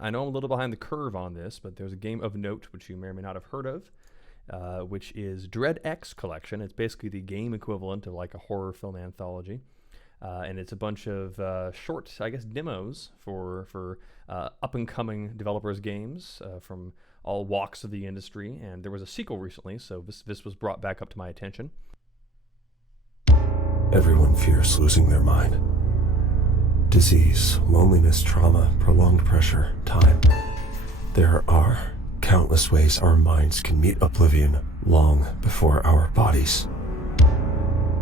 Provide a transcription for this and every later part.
I know I'm a little behind the curve on this, but there's a game of note which you may or may not have heard of, which is Dread X Collection. It's basically the game equivalent of like a horror film anthology. And it's a bunch of short, I guess, demos for up-and-coming developers' games from all walks of the industry. And there was a sequel recently, so this was brought back up to my attention. Everyone fears losing their mind. Disease, loneliness, trauma, prolonged pressure, time. There are countless ways our minds can meet oblivion long before our bodies.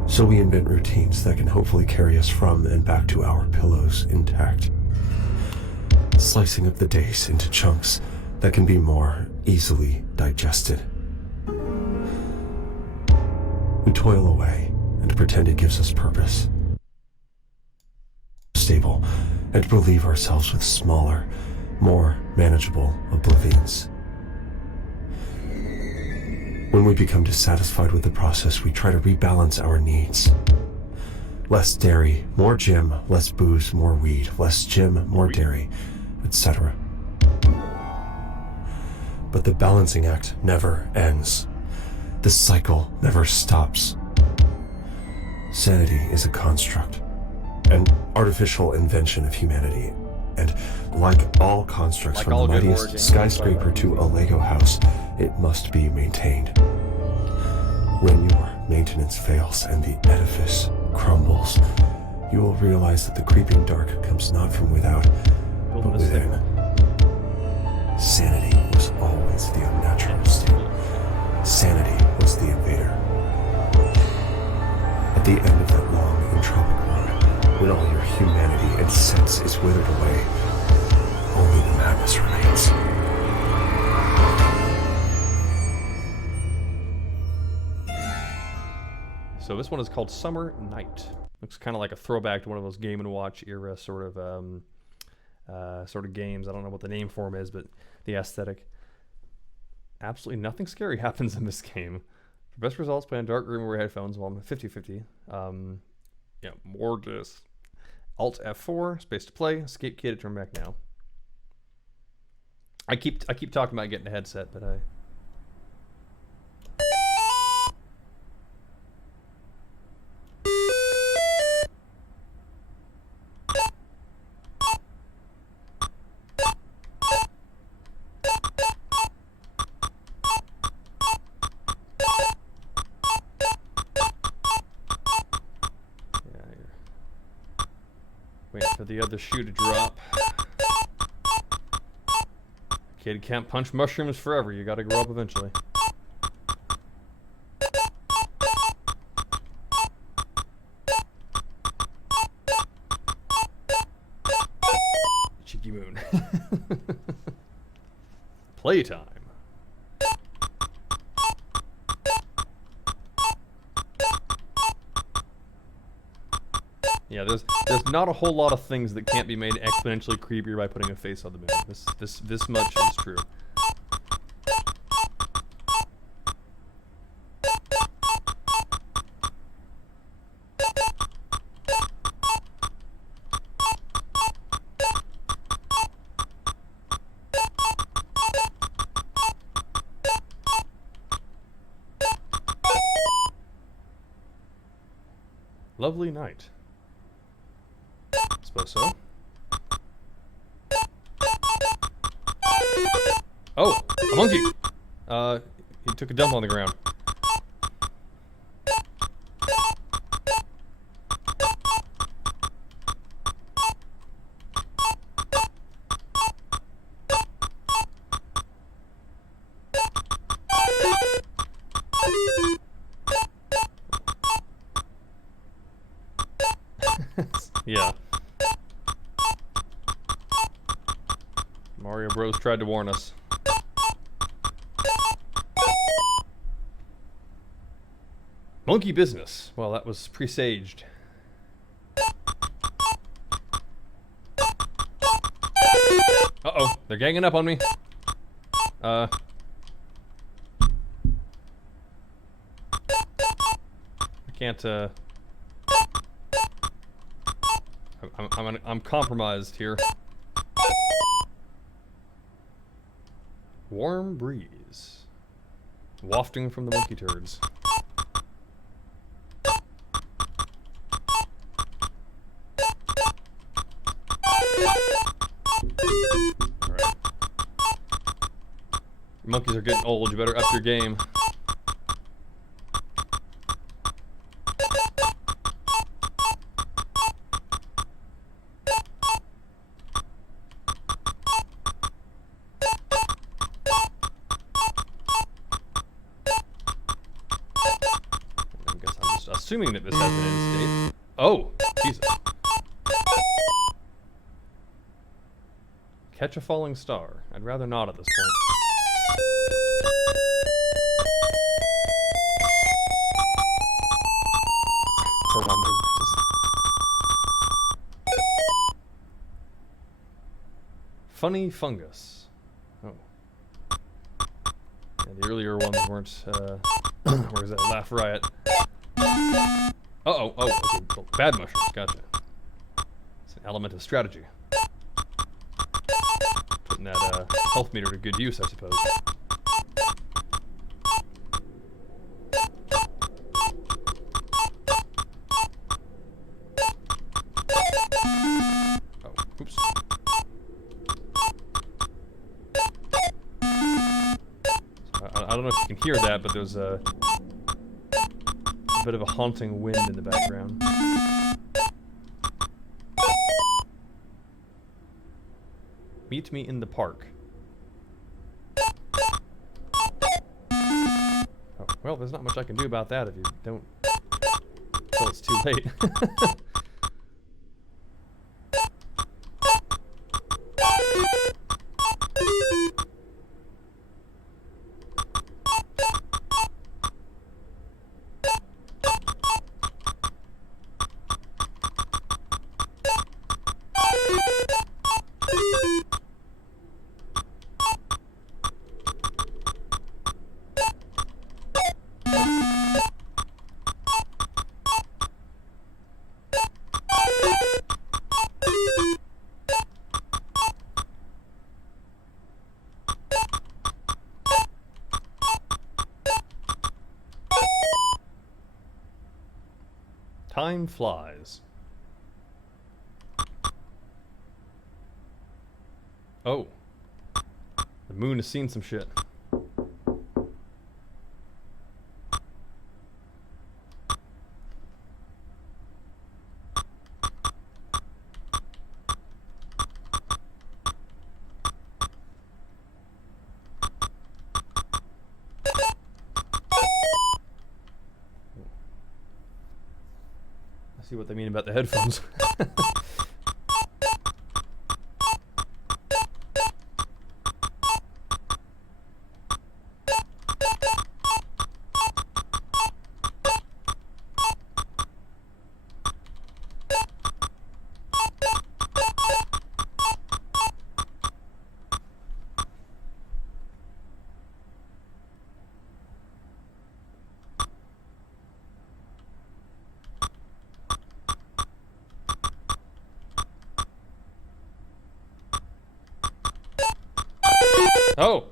So we invent routines that can hopefully carry us from and back to our pillows intact. Slicing up the days into chunks that can be more easily digested. We toil away and pretend it gives us purpose. Stable, and relieve ourselves with smaller, more manageable oblivions. When we become dissatisfied with the process, we try to rebalance our needs. Less dairy, more gym, less booze, more weed, less gym, more dairy, etc. But the balancing act never ends. The cycle never stops. Sanity is a construct, an artificial invention of humanity, and like all constructs, from the mightiest skyscraper to a Lego house, it must be maintained. When your maintenance fails and the edifice crumbles, you will realize that the creeping dark comes not from without, but within. Sanity was always the unnatural state. Sanity was the invader. At the end of that long entropic run, when all your humanity and sense is withered away, only the madness remains. So this one is called Summer Night. Looks kind of like a throwback to one of those Game & Watch era sort of games. I don't know what the name for them is, but the aesthetic. Absolutely nothing scary happens in this game. For best results, play on dark room or headphones. Well, I'm 50-50. More just Alt F4, space to play, escape key to turn back now. I keep talking about getting a headset, but I... Wait for the other shoe to drop. Kid can't punch mushrooms forever. You gotta grow up eventually. Cheeky moon. Playtime. Yeah, there's not a whole lot of things that can't be made exponentially creepier by putting a face on the moon. This much is true. Lovely night. Suppose so. Oh, a monkey! He took a dump on the ground. Yeah. Mario Bros tried to warn us. Monkey business. Well, that was presaged. Uh-oh, they're ganging up on me. I can't, I'm compromised here. Warm breeze. Wafting from the monkey turds. Alright. Monkeys are getting old, you better up your game. Assuming that this has an end state. Oh, Jesus. Catch a falling star. I'd rather not at this point. Funny fungus. Oh. Yeah, the earlier ones weren't, where's that? Laugh Riot. Uh-oh, oh, okay, well, bad mushrooms, gotcha. It's an element of strategy. Putting that health meter to good use, I suppose. Oh, oops. I don't know if you can hear that, but there's a bit of a haunting wind in the background. Meet me in the park. Oh, well, there's not much I can do about that if you don't until it's too late. Time flies. Oh. The moon has seen some shit. See what they mean about the headphones. Oh!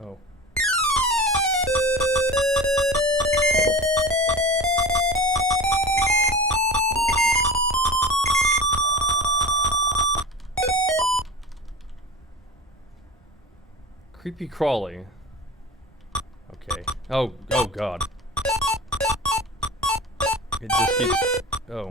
Oh. Creepy crawly. Okay. Oh god. It just keeps... Oh.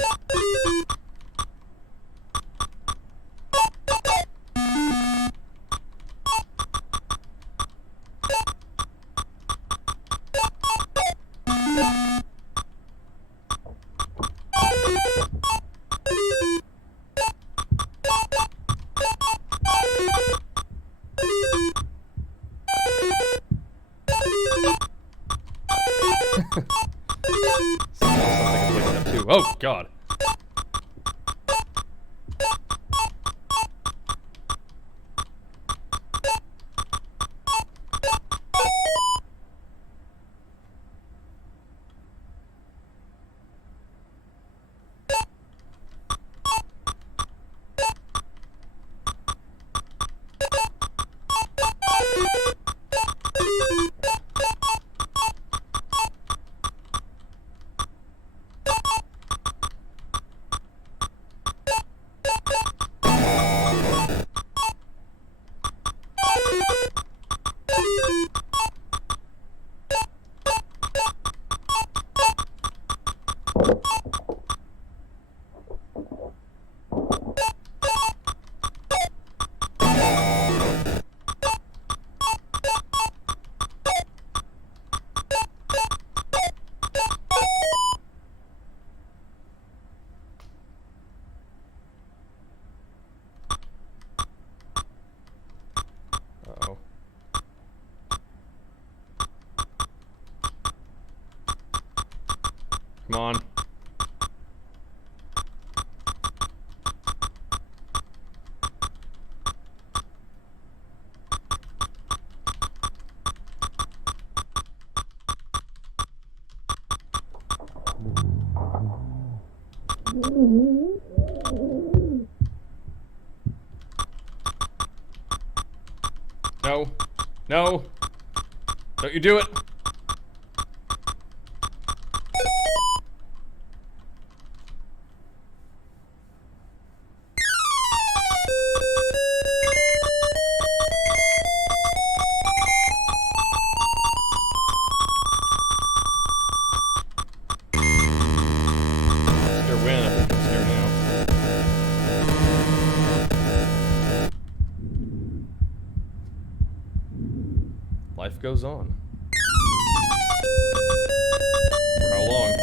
Oh god. Come on. No. No. Don't you do it. It's their win. I think it's here now. Life goes on. For how long?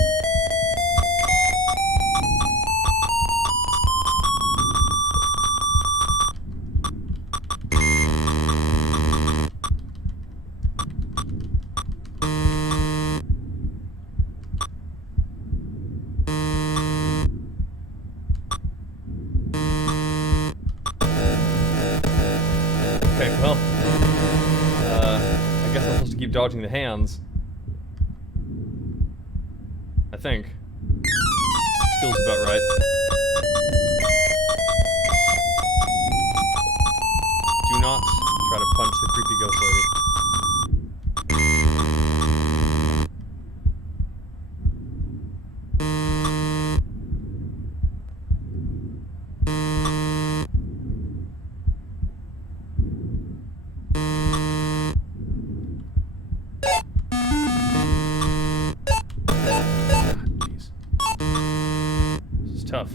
Okay, well, I guess I'm supposed to keep dodging the hands. I think. Feels about right. Do not try to punch the creepy ghost lady. Jeez. This is tough.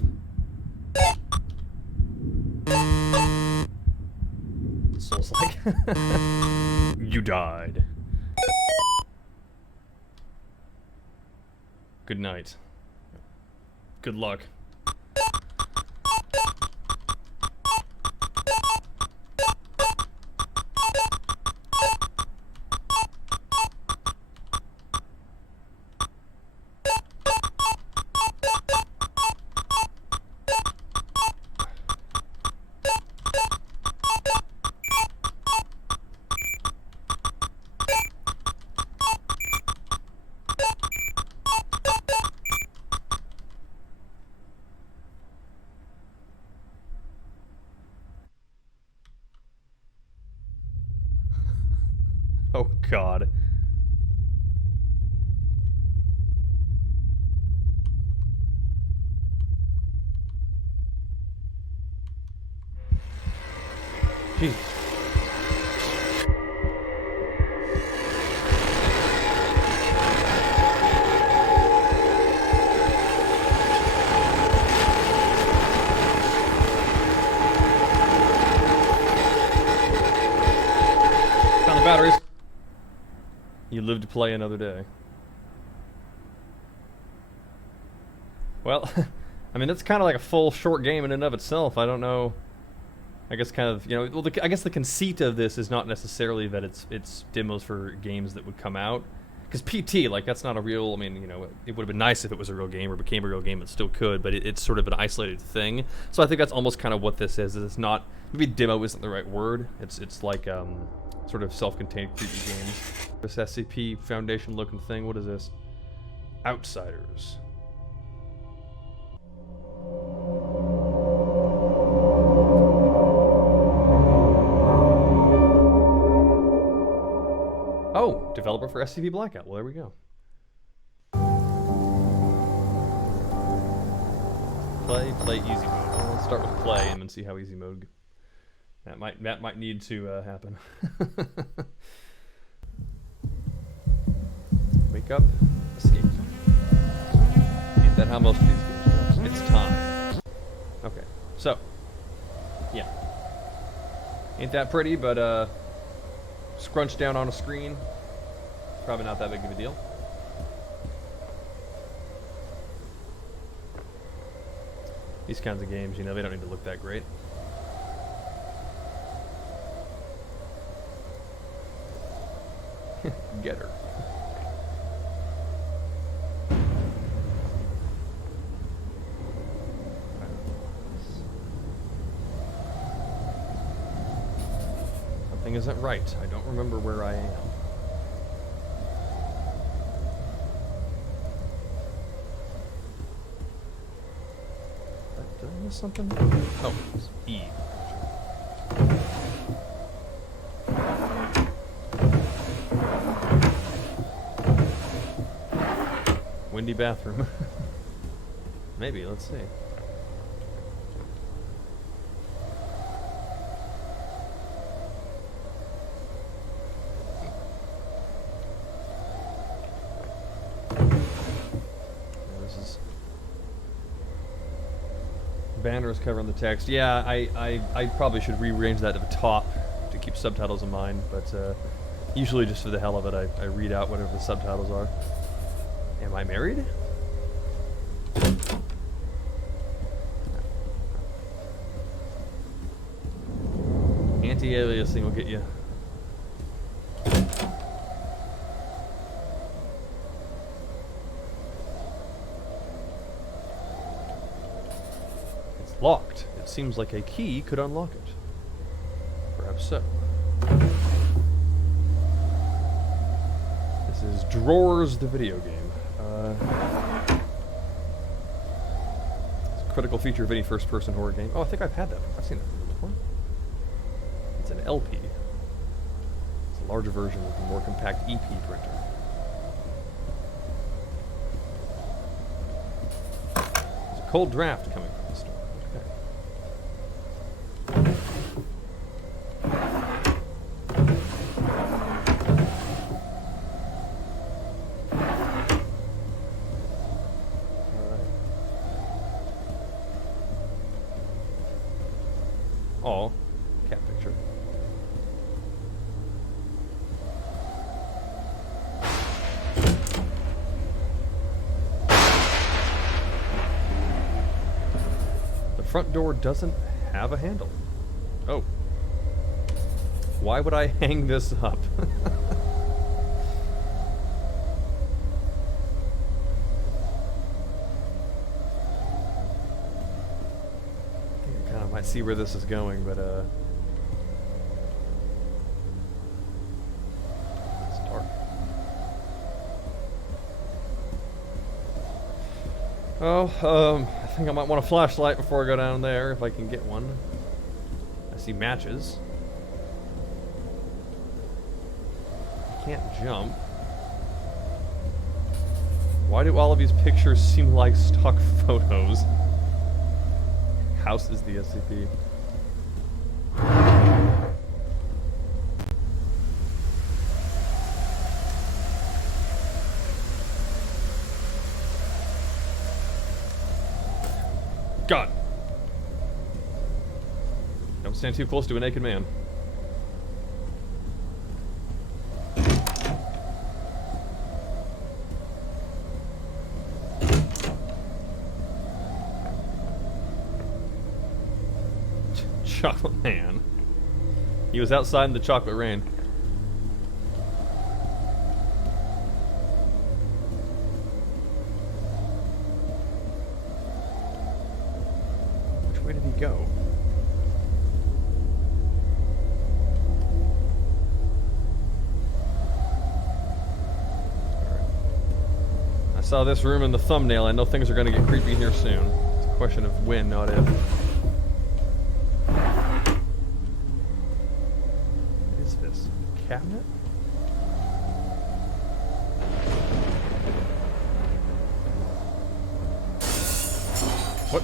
Soul's like, you died. Good night. Good luck. Oh God. Jeez. Found the batteries. You live to play another day. Well, I mean, it's kind of like a full short game in and of itself. I don't know. I guess kind of, you know, well, I guess the conceit of this is not necessarily that it's demos for games that would come out. Because PT, like, that's not a real, I mean, you know, it would have been nice if it was a real game or became a real game. It still could, but it's sort of an isolated thing. So I think that's almost kind of what this is. It's not, maybe demo isn't the right word. It's like, sort of self-contained creepy games. This SCP Foundation looking thing, what is this? Outsiders. Oh, developer for SCP Blackout. Well, there we go. Play easy mode. Well, let's start with play and then see how easy mode. That might need to happen. Wake up, escape. Ain't that how most of these games go? It's time. Okay, so yeah, ain't that pretty? But scrunched down on a screen. Probably not that big of a deal. These kinds of games, you know, they don't need to look that great. Get her. Something isn't right. I don't remember where I am. Did I miss something? Oh, it's E. Windy bathroom. Maybe, let's see. Banners covering the text. Yeah, I probably should rearrange that to the top to keep subtitles in mind, but usually just for the hell of it, I read out whatever the subtitles are. Am I married? Anti-aliasing will get you. Locked. It seems like a key could unlock it. Perhaps so. This is Drawers, the video game. It's a critical feature of any first-person horror game. Oh, I think I've had that. I've seen that before. It's an LP. It's a larger version with a more compact EP printer. There's a cold draft coming from the store. Oh, cat picture. The front door doesn't have a handle. Oh. Why would I hang this up? I see where this is going, but it's dark. Oh, I think I might want a flashlight before I go down there, if I can get one. I see matches. I can't jump. Why do all of these pictures seem like stock photos? House is the SCP. God! Don't stand too close to a naked man. Chocolate man. He was outside in the chocolate rain. Which way did he go? Alright. I saw this room in the thumbnail. I know things are going to get creepy here soon. It's a question of when, not if. Cabinet? What?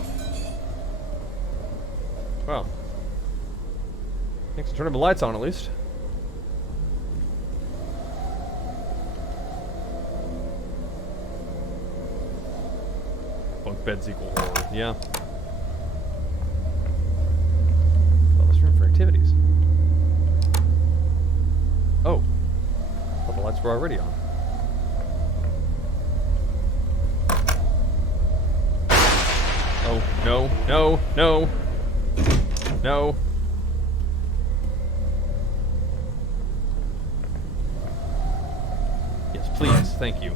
Well, thanks for turning the lights on at least. Bunk beds equal horror. Yeah. Well, this room for activities. Oh, well, the lights were already on. Oh, no, no, no, no. Yes, please, thank you.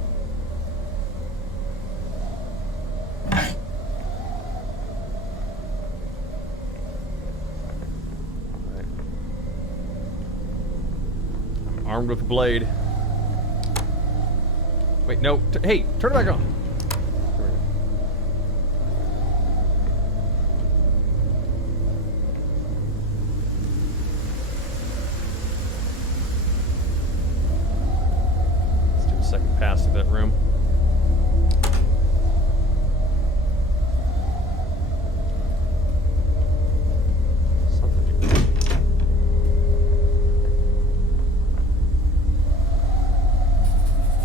Armed with a blade. Wait, no. Hey, turn it back on. Let's do a second pass through that room.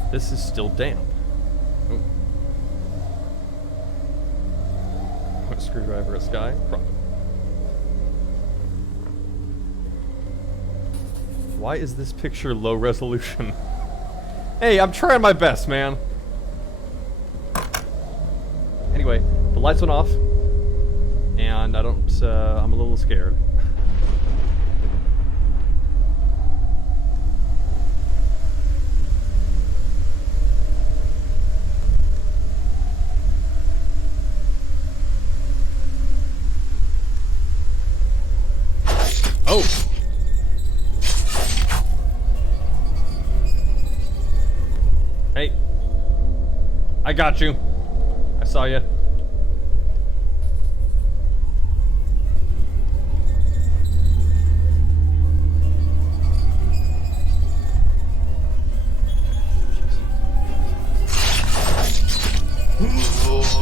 This is still damp. Oh. What screwdriver at sky? Profit. Why is this picture low resolution? Hey, I'm trying my best, man. Anyway, the lights went off, and I don't. I'm a little scared. Oh! Hey. I got you. I saw you.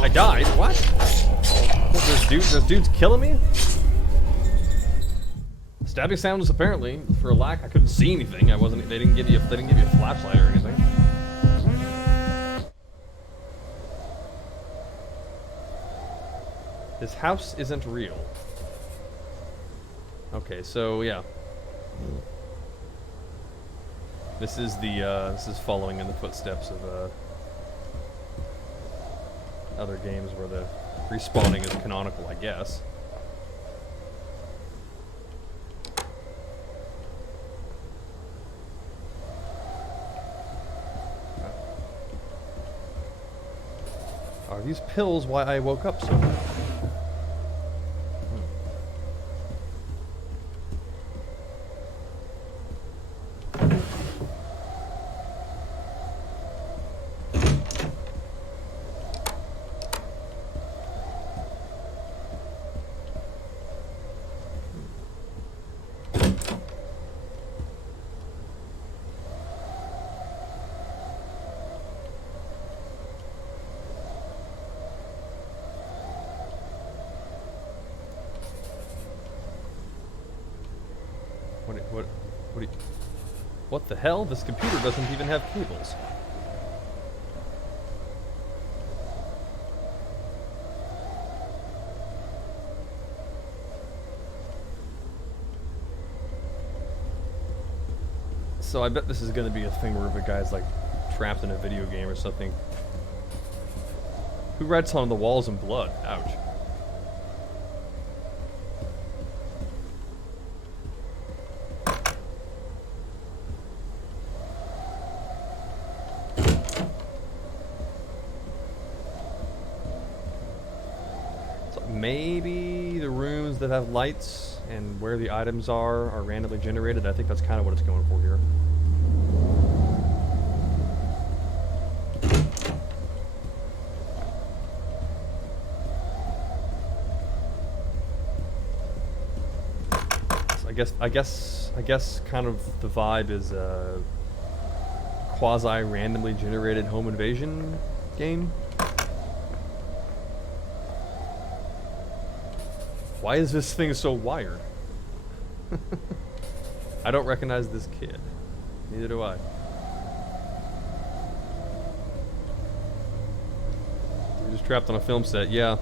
I died? What? This dude's killing me? Stabbing sound was apparently for a lack. I couldn't see anything. I wasn't. They didn't give you a flashlight or anything. This house isn't real. Okay, so yeah. This is following in the footsteps of other games where the respawning is canonical, I guess. Are these pills why I woke up so bad? What the hell? This computer doesn't even have cables. So I bet this is going to be a thing where if a guy's like trapped in a video game or something. Who writes on the walls in blood? Ouch. Maybe the rooms that have lights and where the items are randomly generated. I think that's kind of what it's going for here. So I guess kind of the vibe is a quasi randomly generated home invasion game. Why is this thing so wired? I don't recognize this kid. Neither do I. You're just trapped on a film set. Yeah.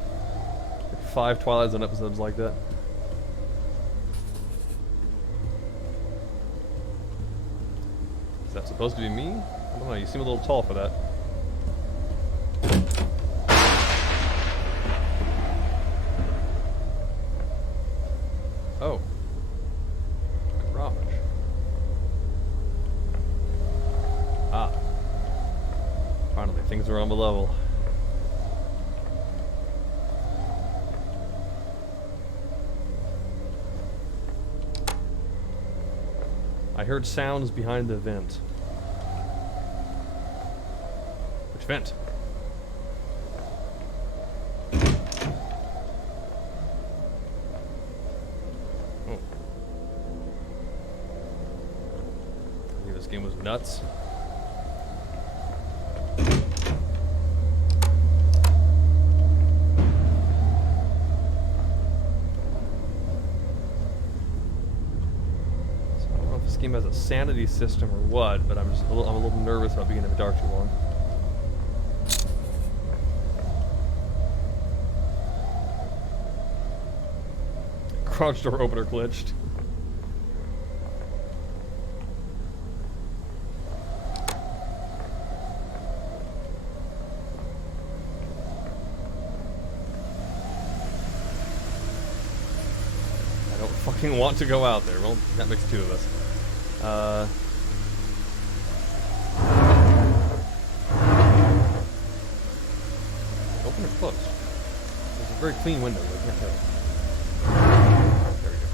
5 Twilight Zone episodes like that. Is that supposed to be me? I don't know. You seem a little tall for that. Oh. Garage. Ah. Finally, things are on the level. I heard sounds behind the vent. Which vent? Oh. I knew this game was nuts. This game has a sanity system or what, but I'm a little nervous about being in the dark too long. Garage door opener glitched. I don't fucking want to go out there. Well, that makes two of us. Open or closed? It's a very clean window, I can't tell. There we go.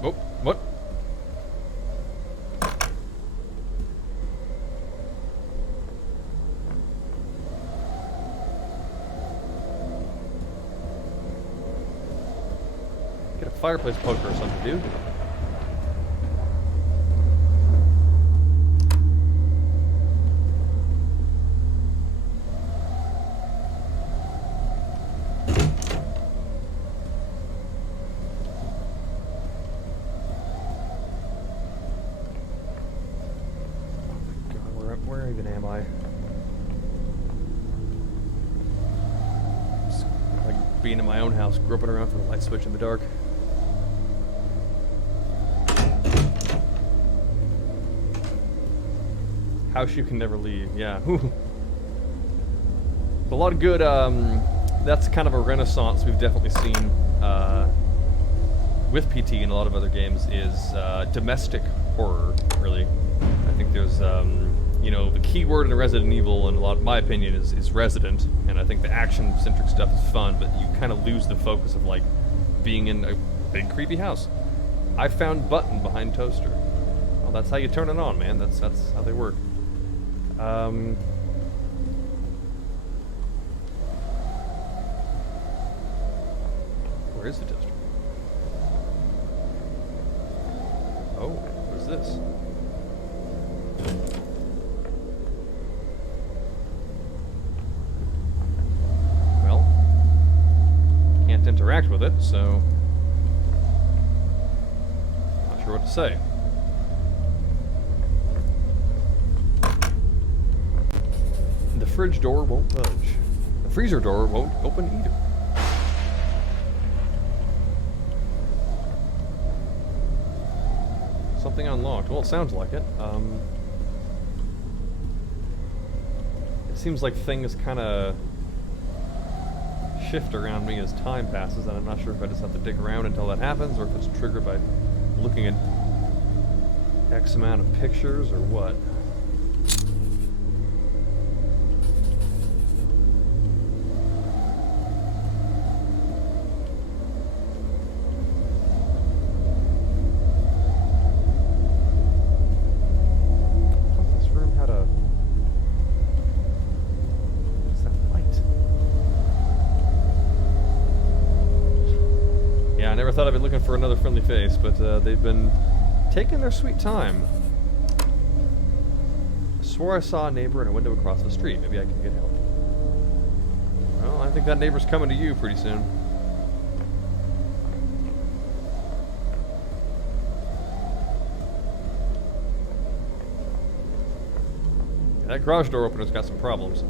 Oh, what? Get a fireplace poker or something, dude. Where even am I? Just like being in my own house, groping around for the light switch in the dark. House you can never leave, yeah. A lot of good, that's kind of a renaissance we've definitely seen with PT and a lot of other games is domestic horror, really. I think there's, you know, the key word in Resident Evil, in a lot of my opinion, is resident, and I think the action-centric stuff is fun, but you kind of lose the focus of, like, being in a big creepy house. I found button behind toaster. Well, that's how you turn it on, man. That's how they work. Where is the toaster? Oh, what is this? Well, can't interact with it, so not sure what to say. The fridge door won't budge. The freezer door won't open either. Something unlocked. Well, it sounds like it. It seems like things kind of shift around me as time passes, and I'm not sure if I just have to dig around until that happens, or if it's triggered by looking at X amount of pictures, or what. I thought I'd be looking for another friendly face, but they've been taking their sweet time. I swore I saw a neighbor in a window across the street. Maybe I can get help. Well, I think that neighbor's coming to you pretty soon. That garage door opener's got some problems.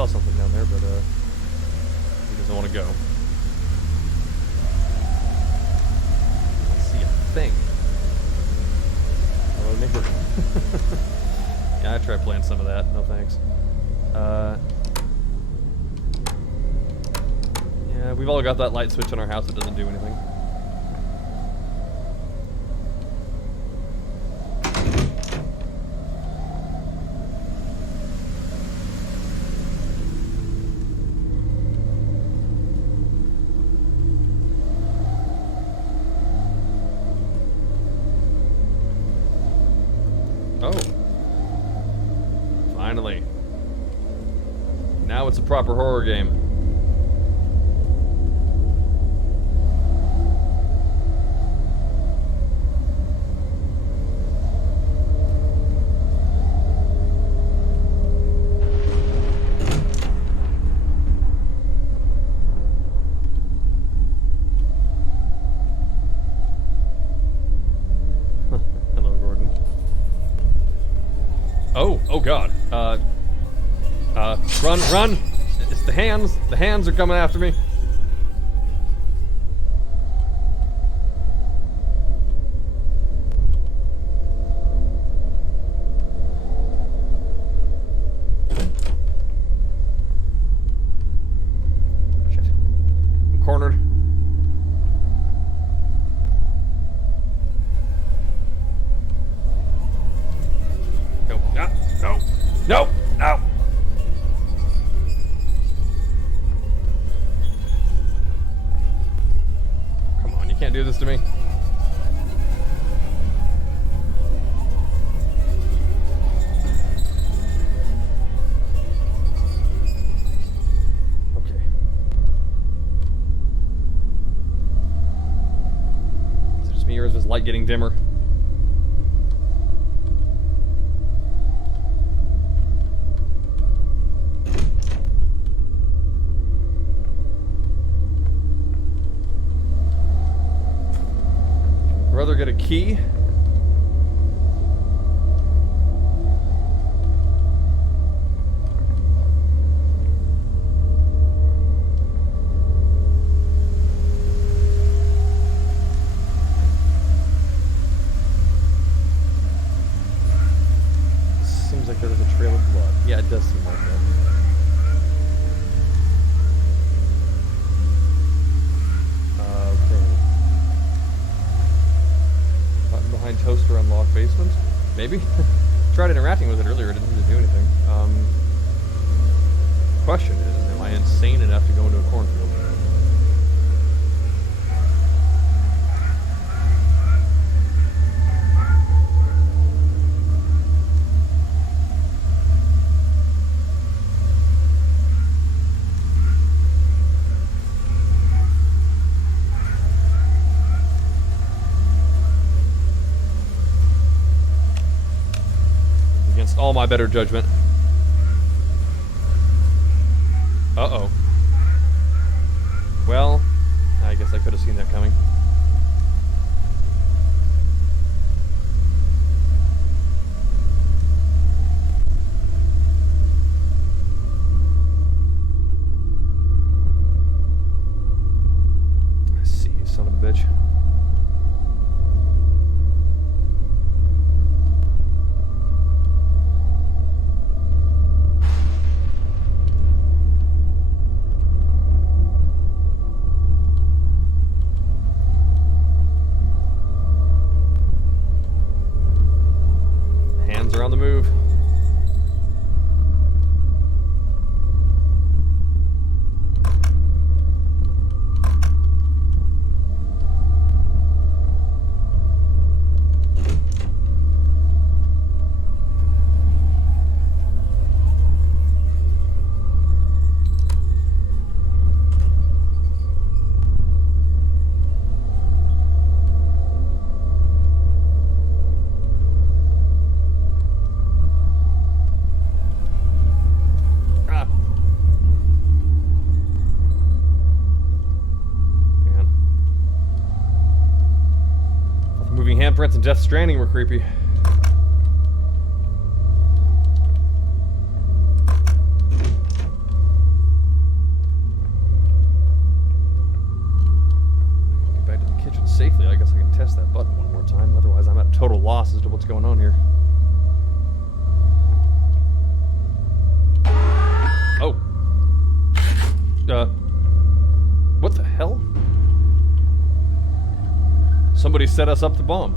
saw something down there, but he doesn't want to go. I see a thing. Hello, neighbor. Yeah, I tried playing some of that. No thanks. Yeah, we've all got that light switch on our house that doesn't do anything. Oh. Finally. Now it's a proper horror game. Hello, Gordon. Oh God. Run! It's the hands. The hands are coming after me. Shit. I'm cornered. No. No. Come on, you can't do this to me. Okay. Is it just me or is this light getting dimmer? Brother get a key. Seems like there was a trail of blood. Yeah, it does seem like that. Behind toaster unlocked basement? Maybe? Tried interacting with it earlier, it didn't really do anything. Question is, am I insane enough to go into a cornfield? Against all my better judgment. Uh-oh. Well, I guess I could have seen that coming. I see you, son of a bitch. Are on the move. Handprints and Death Stranding were creepy. Somebody set us up the bomb.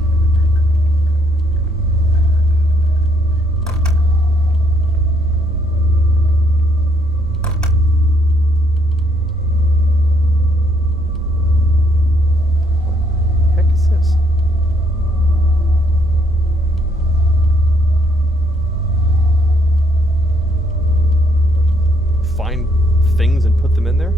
What the heck is this? Find things and put them in there?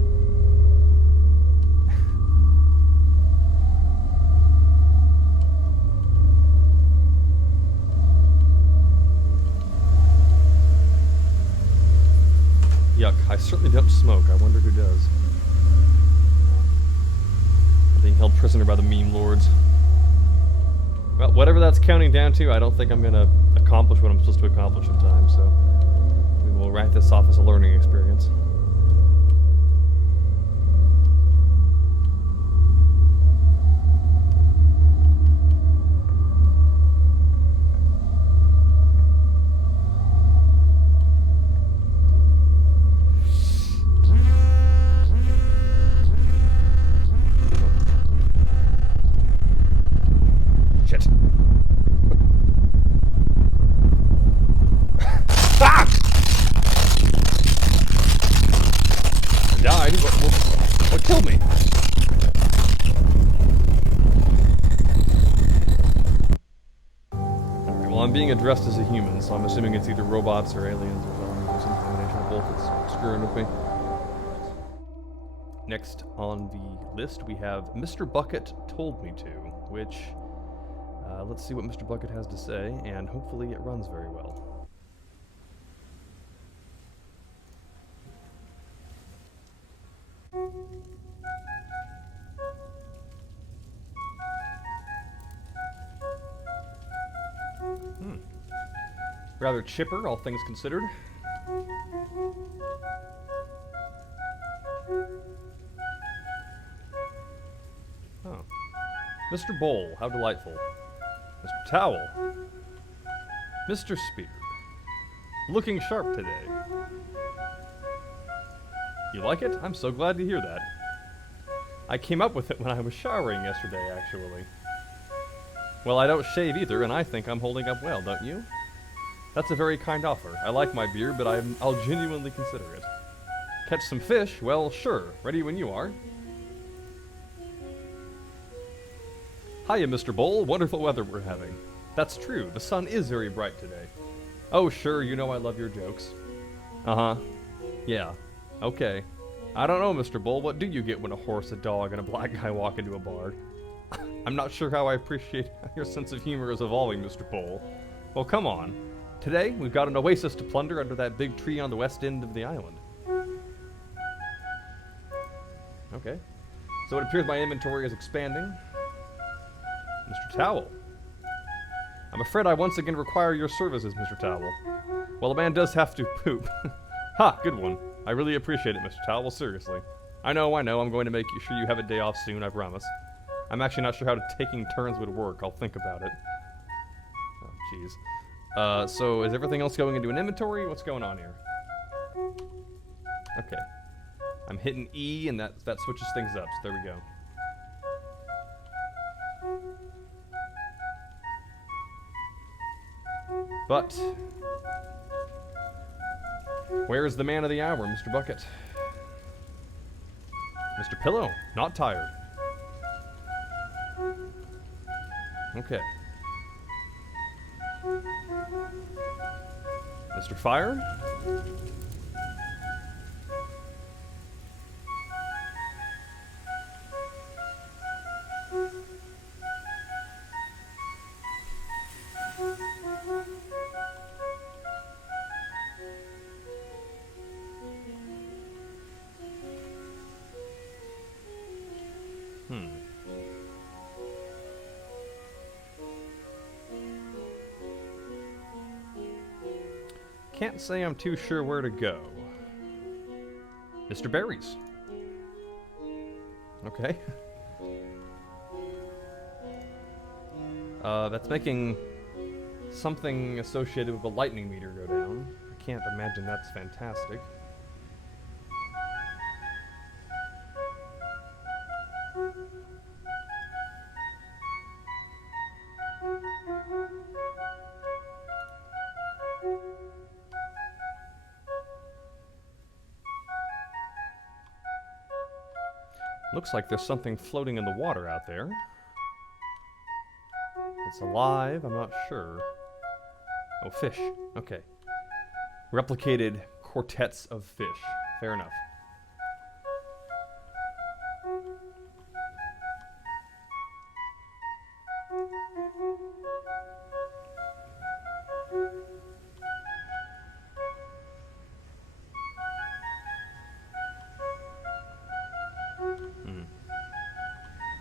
Yuck, I certainly don't smoke. I wonder who does. I'm being held prisoner by the meme lords. Well, whatever that's counting down to, I don't think I'm gonna accomplish what I'm supposed to accomplish in time, so we will write this off as a learning experience. Shit. Ah! I died. What killed me? Alright, well, I'm being addressed as a human, so I'm assuming it's either robots or aliens or zombies or some combination of both that's screwing with me. Next on the list, we have Mr. Bucket Told Me To, which, let's see what Mr. Bucket has to say, and hopefully it runs very well. Rather chipper, all things considered. Oh. Mr. Bowl, how delightful. Mr. Towel. Mr. Spear. Looking sharp today. You like it? I'm so glad to hear that. I came up with it when I was showering yesterday, actually. Well, I don't shave either, and I think I'm holding up well, don't you? That's a very kind offer. I like my beard, but I'll genuinely consider it. Catch some fish? Well, sure. Ready when you are. Hiya, Mr. Bowl. Wonderful weather we're having. That's true. The sun is very bright today. Oh, sure. You know I love your jokes. Uh-huh. Yeah. Okay. I don't know, Mr. Bull. What do you get when a horse, a dog, and a black guy walk into a bar? I'm not sure how I appreciate how your sense of humor is evolving, Mr. Bull. Well, come on. Today, we've got an oasis to plunder under that big tree on the west end of the island. Okay. So it appears my inventory is expanding. Mr. Towel. I'm afraid I once again require your services, Mr. Towel. Well, a man does have to poop. Ha! Good one. I really appreciate it, Mr. Towel. Well, seriously. I know. I'm going to make sure you have a day off soon, I promise. I'm actually not sure how taking turns would work. I'll think about it. Oh, jeez. So is everything else going into an inventory? What's going on here? Okay. I'm hitting E, and that switches things up, so there we go. But where is the man of the hour, Mr. Bucket? Mr. Pillow, not tired. Okay. Mr. Fire? Can't say I'm too sure where to go. Mr. Berries. Okay. That's making something associated with a lightning meter go down. I can't imagine that's fantastic. Looks like there's something floating in the water out there. It's alive, I'm not sure. Oh, fish. Okay. Replicated quartets of fish. Fair enough.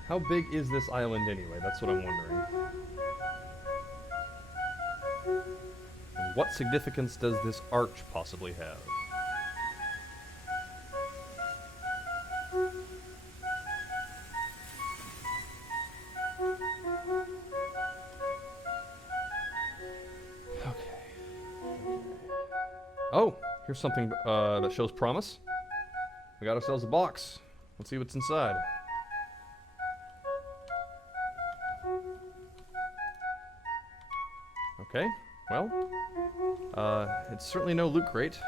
How big is this island anyway? That's what I'm wondering. And what significance does this arch possibly have? Okay. Oh, here's something that shows promise. We got ourselves a box. Let's see what's inside. Okay, well, it's certainly no loot crate.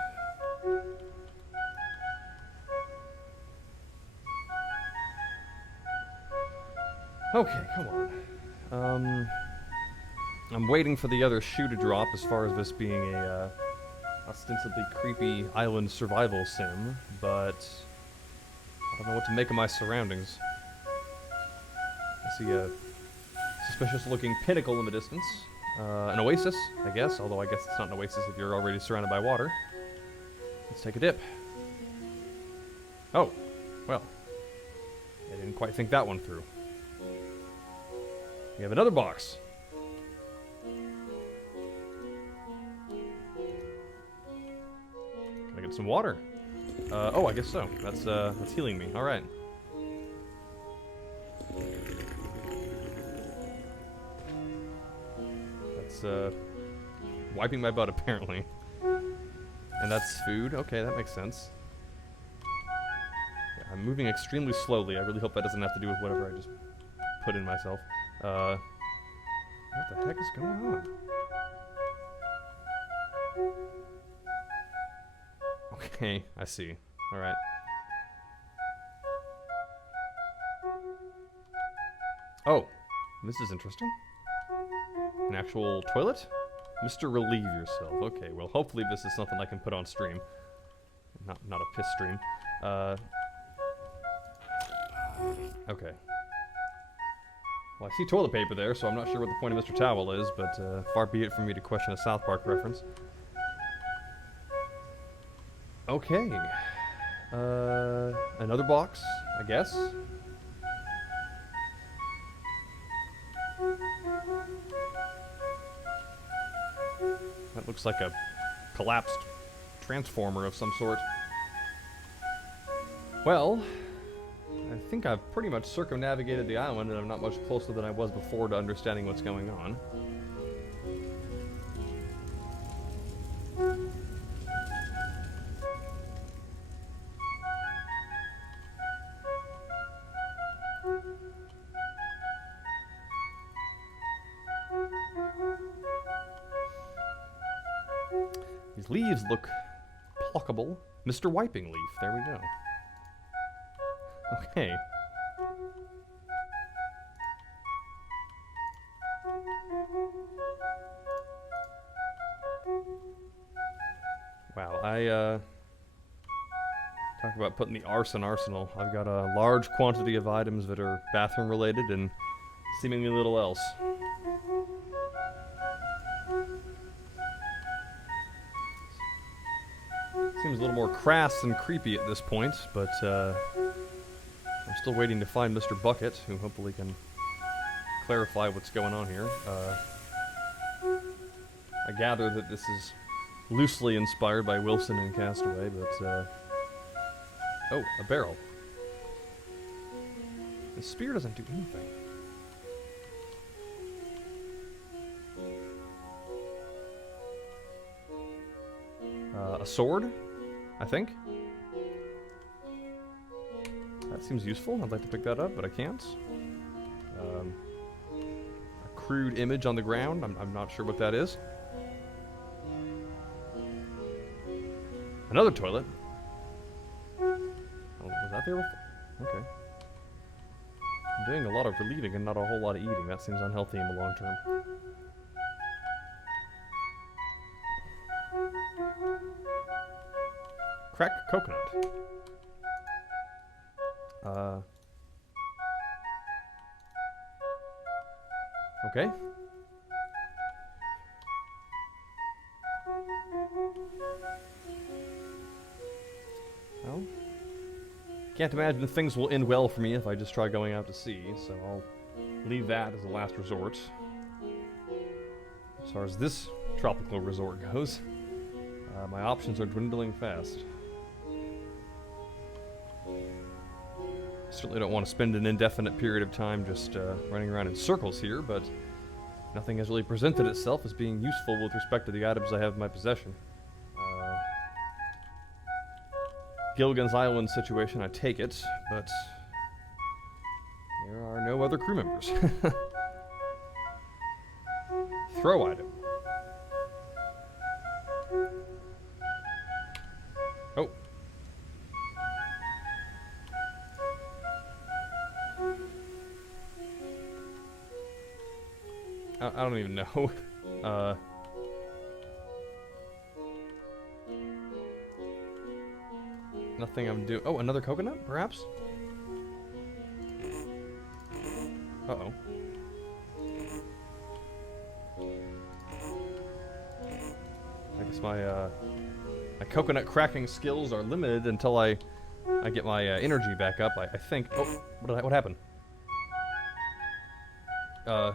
Okay, come on. I'm waiting for the other shoe to drop as far as this being a ostensibly creepy island survival sim, but I don't know what to make of my surroundings. I see a suspicious looking pinnacle in the distance. An oasis, I guess, although I guess it's not an oasis if you're already surrounded by water. Let's take a dip. Oh, well. I didn't quite think that one through. We have another box. Can I get some water? Oh, I guess so. That's healing me. All right. Wiping my butt, apparently. And that's food. Okay, that makes sense. Yeah, I'm moving extremely slowly. I really hope that doesn't have to do with whatever I just put in myself. What the heck is going on? Okay, I see. Alright. Oh, this is interesting. An actual toilet? Mr. Relieve Yourself. Okay, well, hopefully this is something I can put on stream. Not a piss stream. Okay. Well, I see toilet paper there, so I'm not sure what the point of Mr. Towel is, but far be it from me to question a South Park reference. Okay. Another box, I guess. That looks like a collapsed transformer of some sort. Well, I think I've pretty much circumnavigated the island, and I'm not much closer than I was before to understanding what's going on. These leaves look pluckable. Mr. Wiping Leaf, there we go. Okay. Wow, talk about putting the arse in arsenal. I've got a large quantity of items that are bathroom related and seemingly little else. Seems a little more crass and creepy at this point, but I'm still waiting to find Mr. Bucket, who hopefully can clarify what's going on here. I gather that this is loosely inspired by Wilson and Castaway, but oh, a barrel. The spear doesn't do anything. A sword, I think. That seems useful. I'd like to pick that up, but I can't. A crude image on the ground. I'm not sure what that is. Another toilet. Oh, was that there before? Okay. I'm doing a lot of relieving and not a whole lot of eating. That seems unhealthy in the long term. Crack coconut. Okay. Well, can't imagine if things will end well for me if I just try going out to sea, so I'll leave that as a last resort. As far as this tropical resort goes, my options are dwindling fast. Certainly don't want to spend an indefinite period of time just running around in circles here, but nothing has really presented itself as being useful with respect to the items I have in my possession. Gilligan's Island situation, I take it, but there are no other crew members. Throw item. Oh. I don't even know. Nothing I'm doing. Oh, another coconut, perhaps? Uh-oh. I guess my coconut cracking skills are limited until I get my energy back up. I think. Oh, what happened? Oh.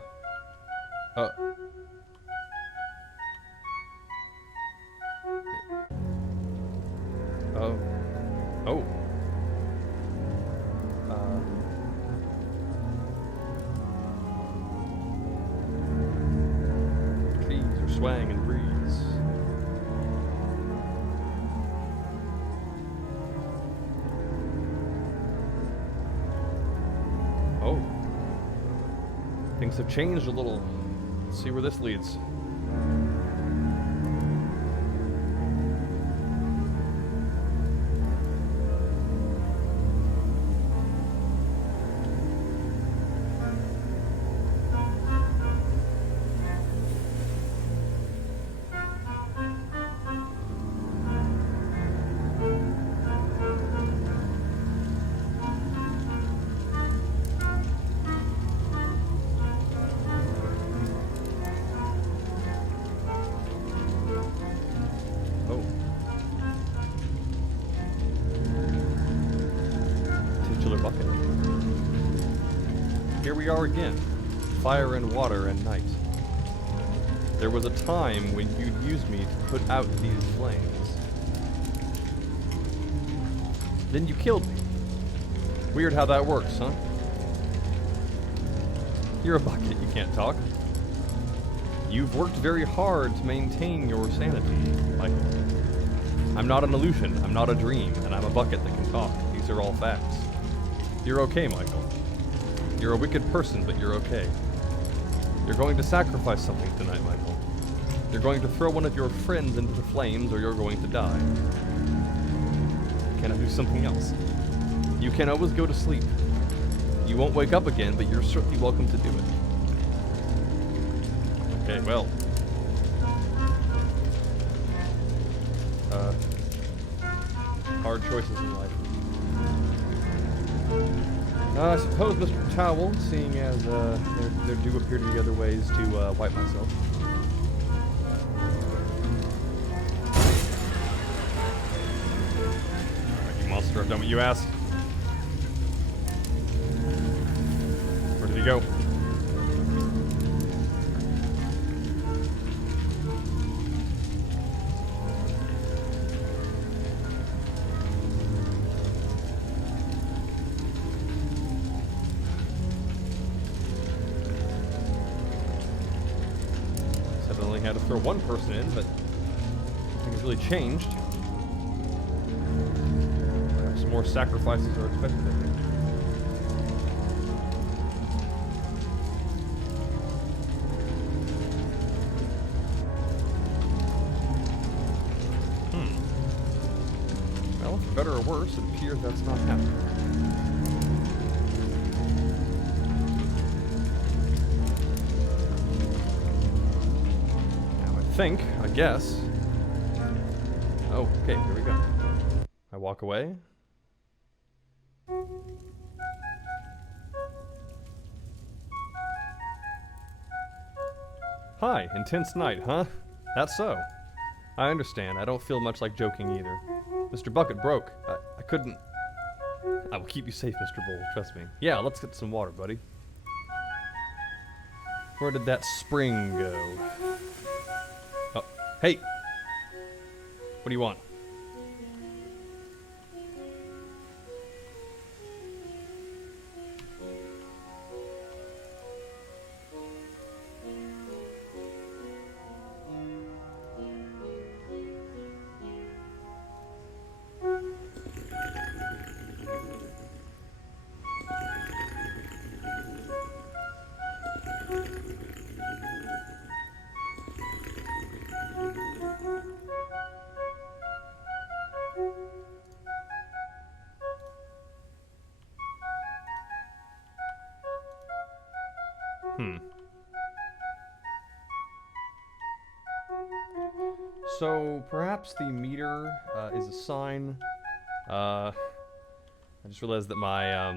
Trees are swaying in the breeze. Oh. Things have changed a little. Let's see where this leads. Here we are again, fire and water and night. There was a time when you'd used me to put out these flames. Then you killed me. Weird how that works, huh? You're a bucket, you can't talk. You've worked very hard to maintain your sanity, Michael. I'm not an illusion, I'm not a dream, and I'm a bucket that can talk. These are all facts. You're okay, Michael. You're a wicked person, but you're okay. You're going to sacrifice something tonight, Michael. You're going to throw one of your friends into the flames, or you're going to die. Can I do something else? You can always go to sleep. You won't wake up again, but you're certainly welcome to do it. Okay, well. Hard choices in life. I suppose, Mr. Towel, seeing as there do appear to be other ways to wipe myself. Alright, you monster, I've done what you asked. Where did he go? Had to throw one person in, but nothing has really changed. Perhaps more sacrifices are expected, I think. Well, for better or worse, it appears that's not happening. think, I guess. Oh, okay, here we go. I walk away. Hi, intense night, huh? That's so. I understand. I don't feel much like joking either. Mr. Bucket broke. I couldn't... I will keep you safe, Mr. Bull. Trust me. Yeah, let's get some water, buddy. Where did that spring go? Oh, hey! What do you want? So perhaps the meter is a sign. I just realized that my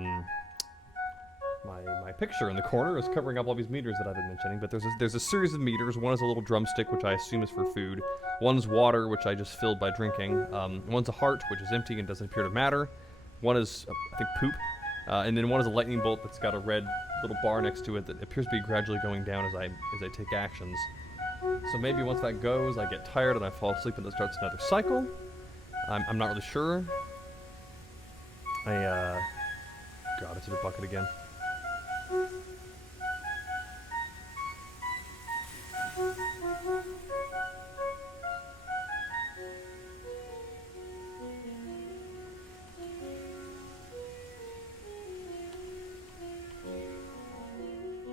my picture in the corner is covering up all these meters that I've been mentioning. But there's a series of meters. One is a little drumstick, which I assume is for food. One's water, which I just filled by drinking. One's a heart, which is empty and doesn't appear to matter. One is I think poop, and then one is a lightning bolt that's got a red little bar next to it that appears to be gradually going down as I take actions. So maybe once that goes, I get tired and I fall asleep and it starts another cycle. I'm not really sure. God, it's a bit bucket again.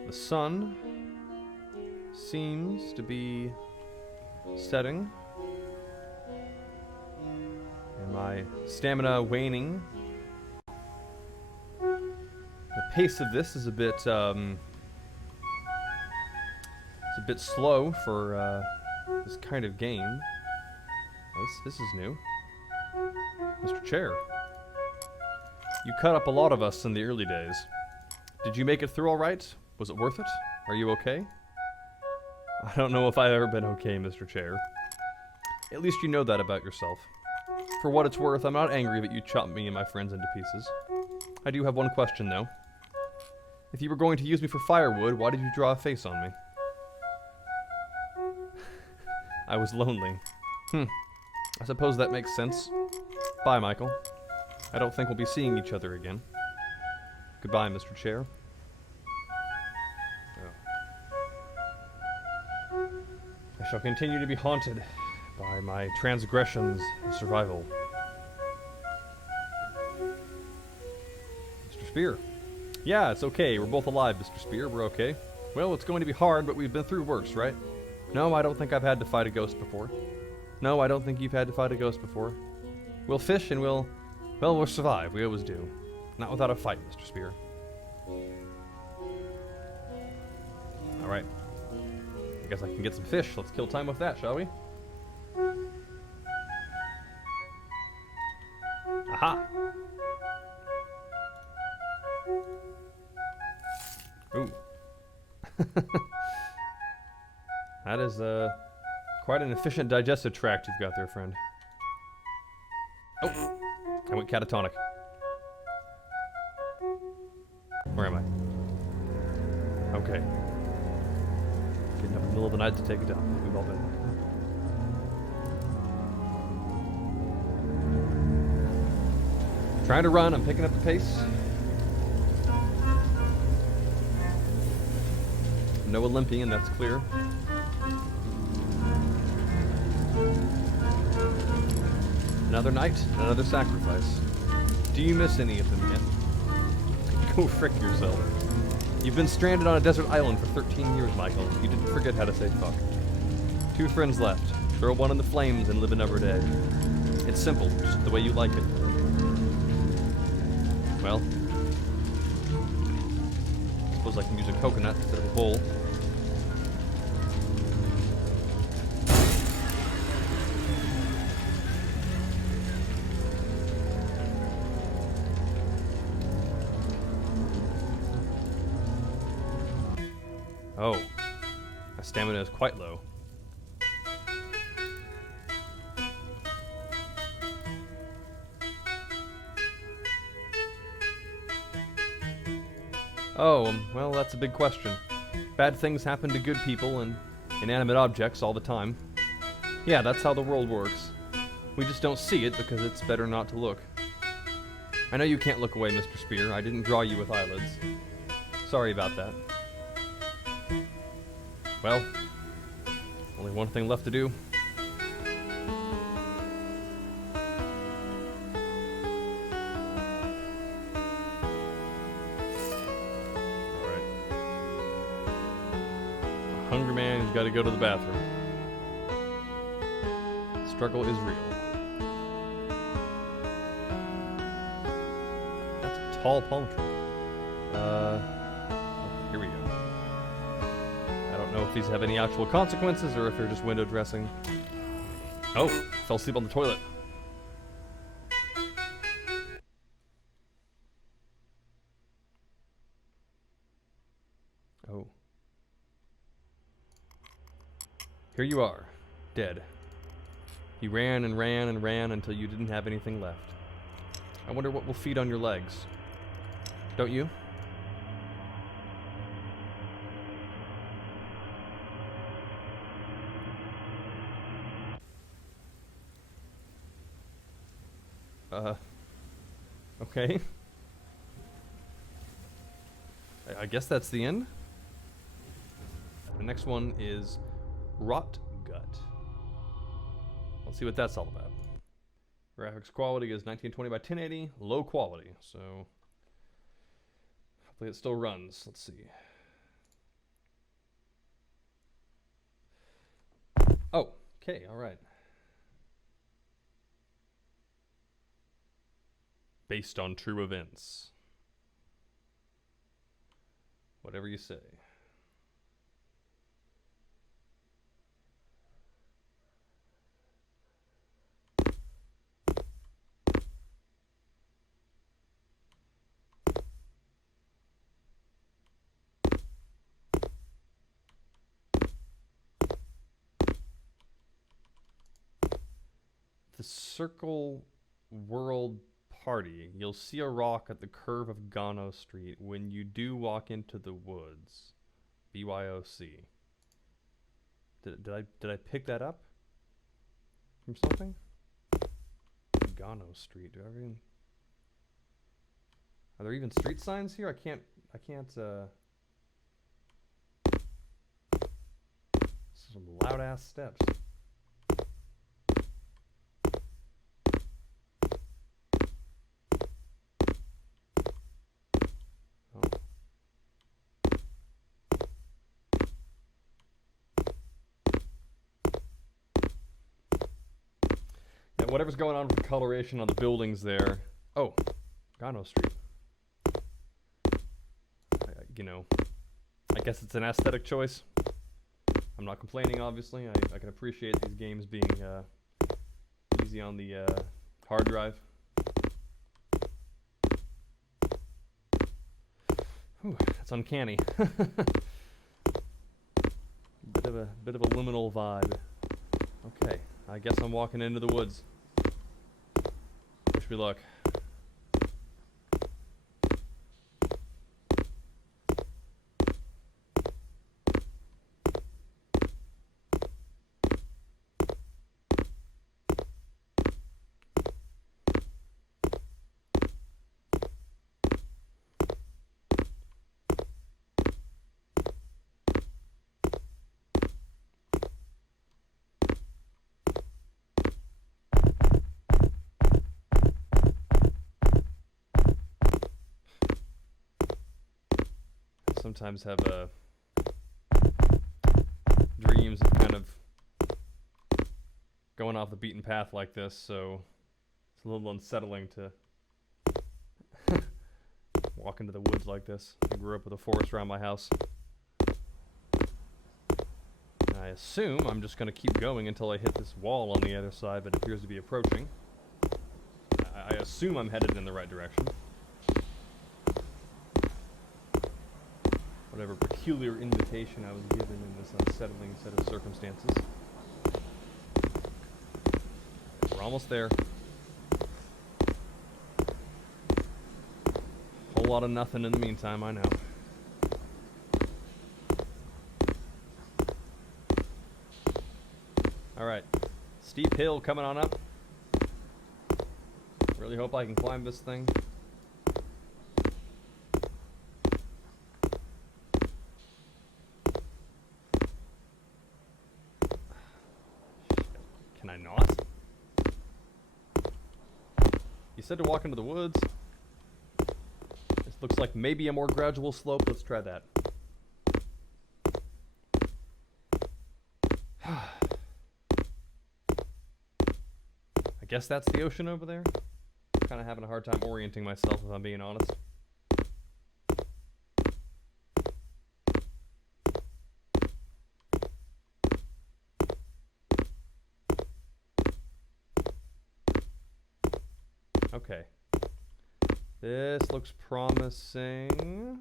The sun seems to be setting, and my stamina waning. The pace of this is a bit slow for this kind of game. This is new. Mr. Chair, you cut up a lot of us in the early days. Did you make it through all right? Was it worth it? Are you okay? I don't know if I've ever been okay, Mr. Chair. At least you know that about yourself. For what it's worth, I'm not angry that you chopped me and my friends into pieces. I do have one question, though. If you were going to use me for firewood, why did you draw a face on me? I was lonely. I suppose that makes sense. Bye, Michael. I don't think we'll be seeing each other again. Goodbye, Mr. Chair. I shall continue to be haunted by my transgressions and survival. Mr. Spear. Yeah, it's okay. We're both alive, Mr. Spear. We're okay. Well, it's going to be hard, but we've been through worse, right? No, I don't think I've had to fight a ghost before. No, I don't think you've had to fight a ghost before. We'll fish and we'll survive. We always do. Not without a fight, Mr. Spear. Alright. I guess I can get some fish. Let's kill time with that, shall we? Aha! Ooh. That is quite an efficient digestive tract you've got there, friend. Oh! I went catatonic. Where am I? Okay. Getting up in the middle of the night to take a dump. We've all been there. Trying to run, I'm picking up the pace. No Olympian, that's clear. Another night, another sacrifice. Do you miss any of them yet? Go frick yourself. You've been stranded on a desert island for 13 years, Michael. You didn't forget how to say fuck. 2 friends left. Throw one in the flames and live another day. It's simple, just the way you like it. Well, I suppose I can use a coconut instead of a bowl. Oh, my stamina is quite low. Oh, well, that's a big question. Bad things happen to good people and inanimate objects all the time. Yeah, that's how the world works. We just don't see it because it's better not to look. I know you can't look away, Mr. Spear. I didn't draw you with eyelids. Sorry about that. Well, only one thing left to do. Alright. A hungry man who's got to go to the bathroom. The struggle is real. That's a tall palm tree. Here we go. I don't know if these have any actual consequences or if they're just window dressing. Oh, fell asleep on the toilet. Oh. Here you are, dead. You ran and ran and ran until you didn't have anything left. I wonder what will feed on your legs. Don't you? Okay. I guess that's the end. The next one is Rotgut. Let's see what that's all about. Graphics quality is 1920 by 1080, low quality, so hopefully it still runs. Let's see. Oh, okay, all right. Based on true events. Whatever you say. The Circle World Party. You'll see a rock at the curve of Gano Street when you do walk into the woods. BYOC. Did I pick that up from something? Gano Street. Are there even street signs here? I can't some loud ass steps. Whatever's going on with the coloration on the buildings there. Oh, Gano Street. I guess it's an aesthetic choice. I'm not complaining, obviously. I can appreciate these games being easy on the hard drive. Whew, that's uncanny. bit of a liminal vibe. Okay, I guess I'm walking into the woods. Wish me luck. Sometimes have dreams of kind of going off the beaten path like this, so it's a little unsettling to walk into the woods like this. I grew up with a forest around my house. I assume I'm just going to keep going until I hit this wall on the other side that appears to be approaching. I assume I'm headed in the right direction. whatever peculiar invitation I was given in this unsettling set of circumstances. We're almost there. Whole lot of nothing in the meantime, I know. Alright. Steep hill coming on up. Really hope I can climb this thing. Can I not? You said to walk into the woods. This looks like maybe a more gradual slope. Let's try that. I guess that's the ocean over there. Kind of having a hard time orienting myself, if I'm being honest. Okay. This looks promising.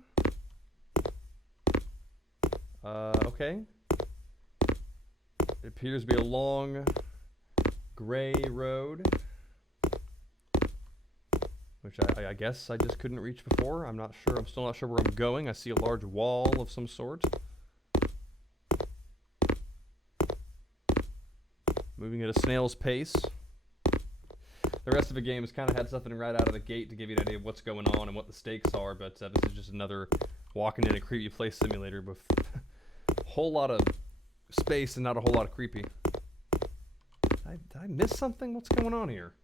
Okay. It appears to be a long gray road, which I guess I just couldn't reach before. I'm not sure. I'm still not sure where I'm going. I see a large wall of some sort. Moving at a snail's pace. The rest of the game has kind of had something right out of the gate to give you an idea of what's going on and what the stakes are, but this is just another walking in a creepy place simulator with a whole lot of space and not a whole lot of creepy. Did I miss something? What's going on here?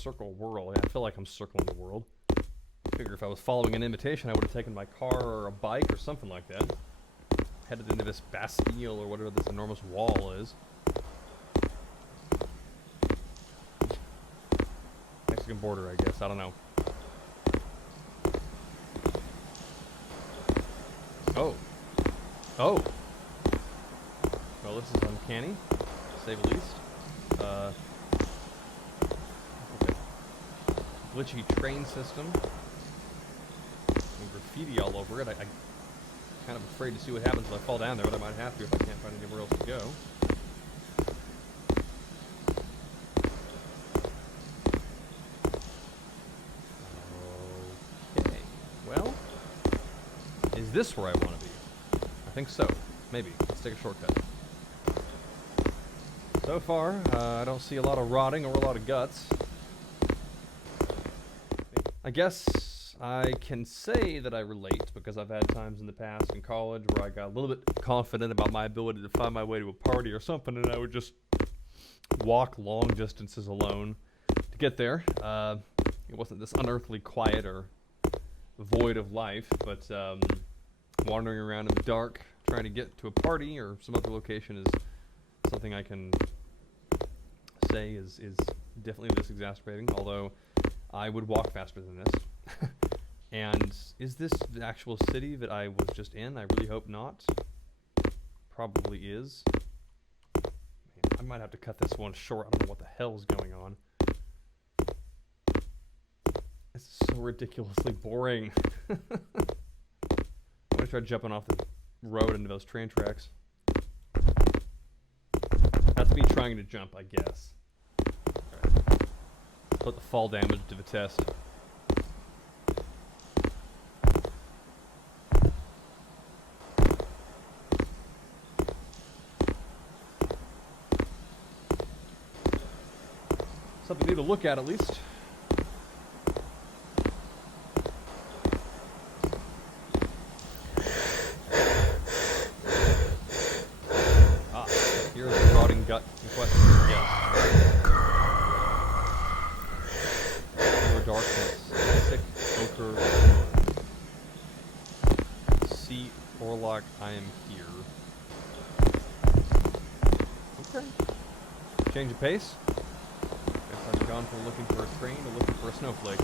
Circle whirl. Yeah, I feel like I'm circling the world. I figure if I was following an invitation, I would have taken my car or a bike or something like that. Headed into this Bastille or whatever this enormous wall is. Mexican border, I guess. I don't know. Oh. Oh. Well, this is uncanny, to say the least. Okay. Glitchy train system. And graffiti all over it. I'm kind of afraid to see what happens if I fall down there, but I might have to if I can't find anywhere else to go. Okay. Well, is this where I want to be? I think so. Maybe. Let's take a shortcut. So far, I don't see a lot of rotting or a lot of guts. I guess I can say that I relate because I've had times in the past in college where I got a little bit confident about my ability to find my way to a party or something, and I would just walk long distances alone to get there. It wasn't this unearthly quiet or void of life, but wandering around in the dark trying to get to a party or some other location is something I can say is definitely this exasperating, although I would walk faster than this. And is this the actual city that I was just in? I really hope not. Probably is. Man, I might have to cut this one short. I don't know what the hell's going on. It's so ridiculously boring. I'm gonna try jumping off the road into those train tracks. That's me trying to jump, I guess. Alright. Put the fall damage to the test. Something new to look at least. Ah, here's the rotting gut in question. Yes. Pure darkness, sick ochre. See, Orlok, I am here. Okay. Change of pace. I've gone from looking for a train to looking for a snowflake.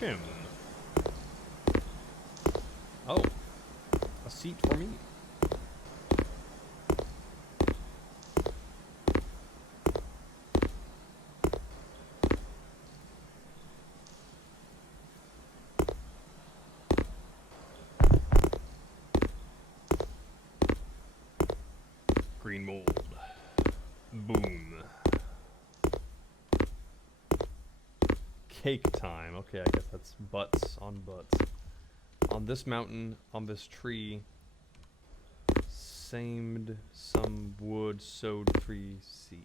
Shim. Oh. A seat for me. green mold. Boom. Cake time. Okay, I guess that's butts on butts. On this mountain, on this tree, samed some wood, sowed 3 seed.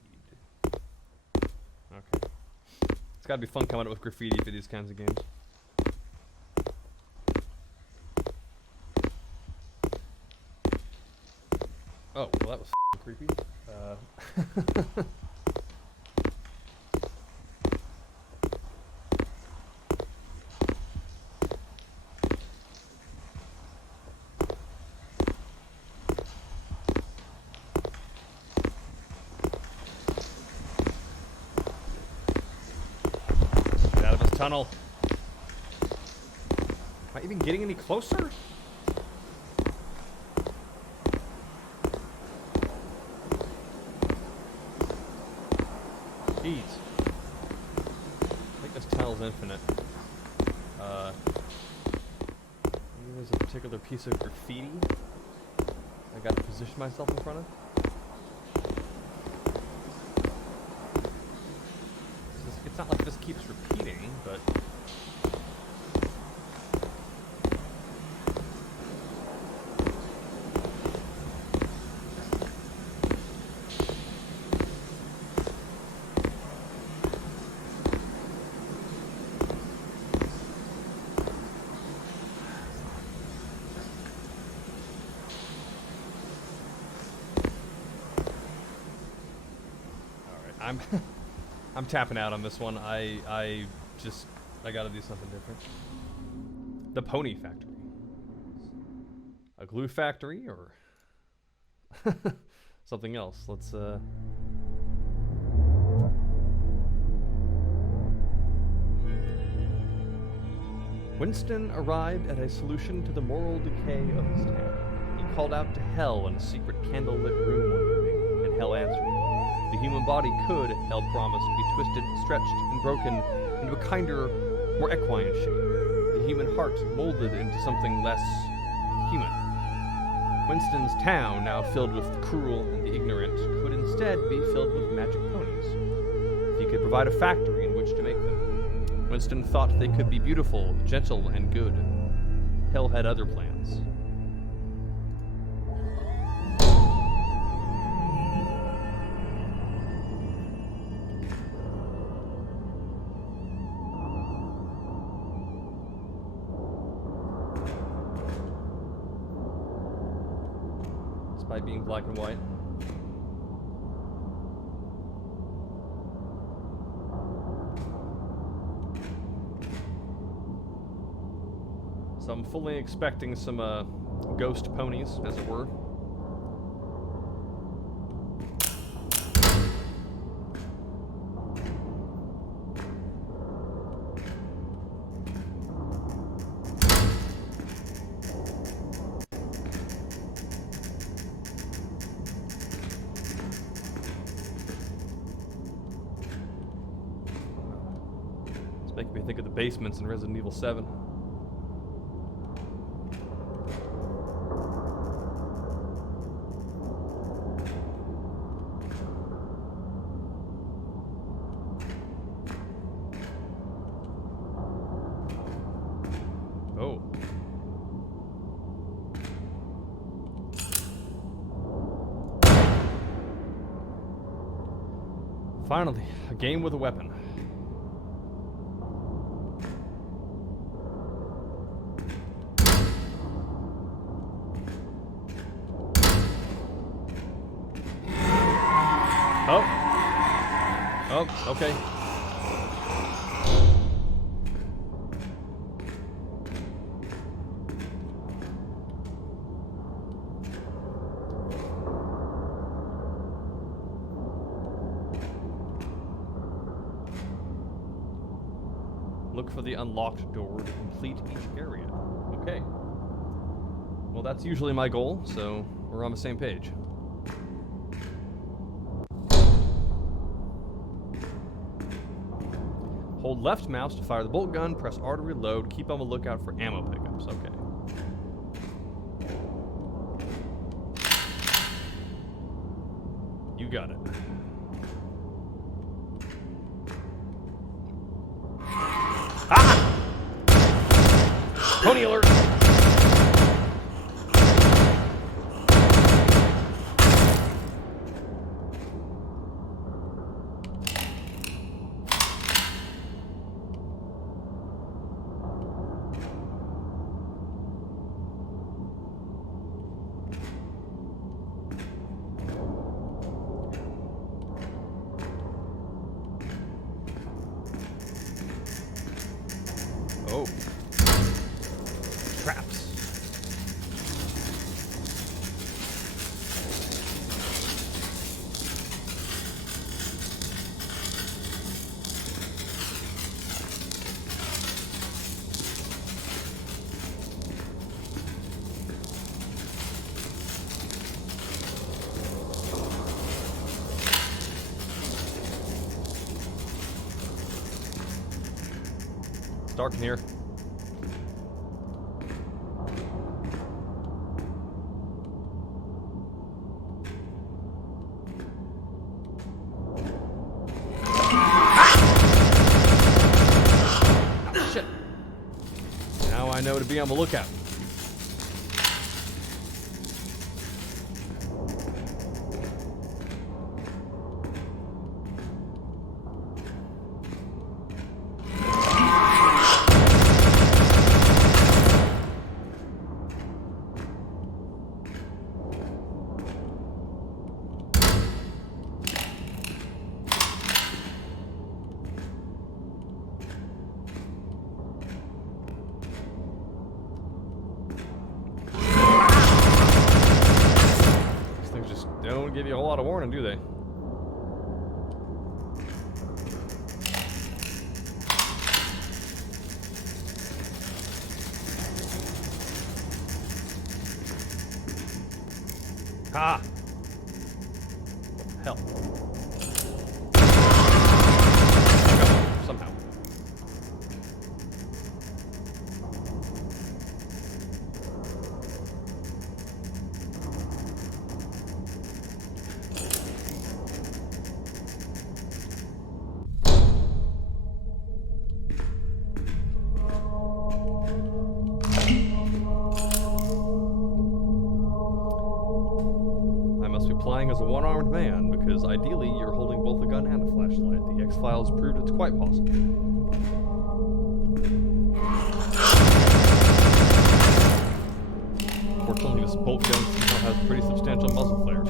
Okay. It's gotta be fun coming up with graffiti for these kinds of games. Oh, well that was creepy. Get out of this tunnel. Am I even getting any closer? Jeez. I think this tunnel's infinite. Maybe there's a particular piece of graffiti I gotta position myself in front of. It's not like this keeps repeating, but... I'm tapping out on this one. I gotta do something different. The Pony Factory. A glue factory or something else. Let's Winston arrived at a solution to the moral decay of his town. He called out to Hell in a secret candlelit room one evening, and Hell answered. The human body could, Hell promised, be twisted, stretched, and broken into a kinder, more equine shape. The human heart molded into something less human. Winston's town, now filled with the cruel and the ignorant, could instead be filled with magic ponies. If he could provide a factory in which to make them. Winston thought they could be beautiful, gentle, and good. Hell had other plans. By being black and white. So I'm fully expecting some ghost ponies, as it were. Making me think of the basements in Resident Evil 7. Oh. Finally, a game with a weapon. Oh, okay. Look for the unlocked door to complete each area. Okay. Well, that's usually my goal, so we're on the same page. Hold left mouse to fire the bolt gun, press R to reload, keep on the lookout for ammo pickups. Okay. You got it. Ah! Pony alert! Oh. Traps. It's dark in here. Shit. Now I know to be on the lookout. They don't give you a whole lot of warning, do they? Ha! What the hell? Somehow. Playing as a one-armed man, because ideally you're holding both a gun and a flashlight. The X-Files proved it's quite possible. Fortunately, this bolt gun somehow has pretty substantial muzzle flares.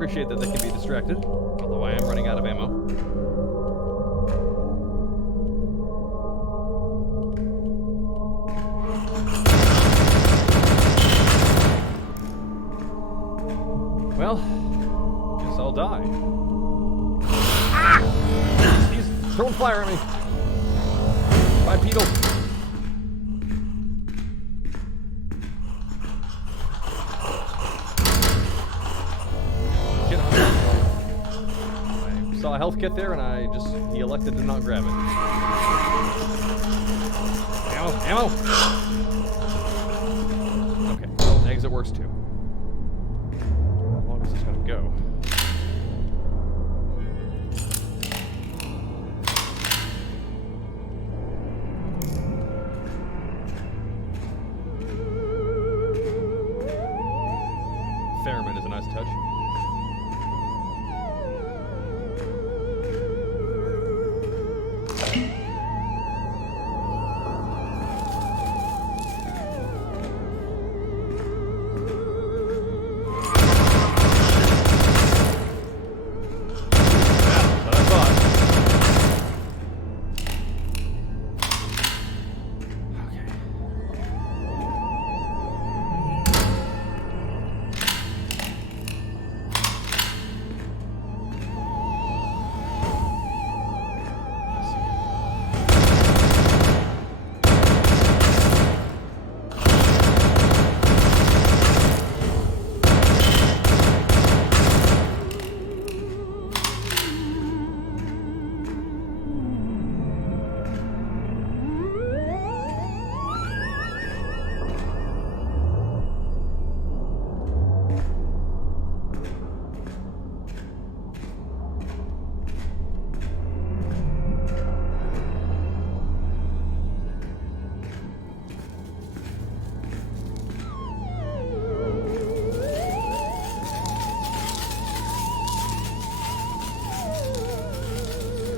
Appreciate that they can be distracted, although I am running out of ammo. Well, guess I'll die. Ah! He's throwing fire at me. Bipedal. Saw a health kit there, and he elected to not grab it. Ammo, ammo! Okay, well, exit works too. How long is this gonna go? Theremin is a nice touch.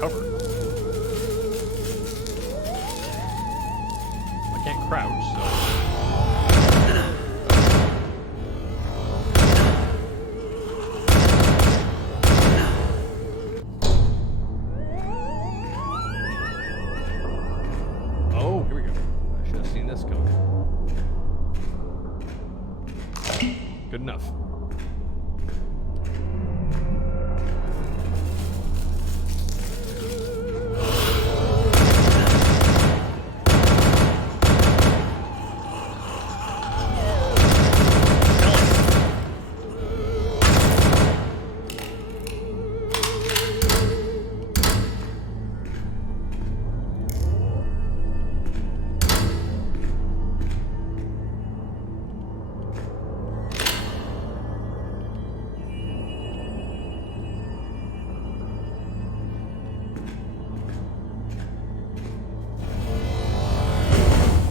cover. I can't crouch, so... Oh, here we go. I should have seen this coming. Good enough.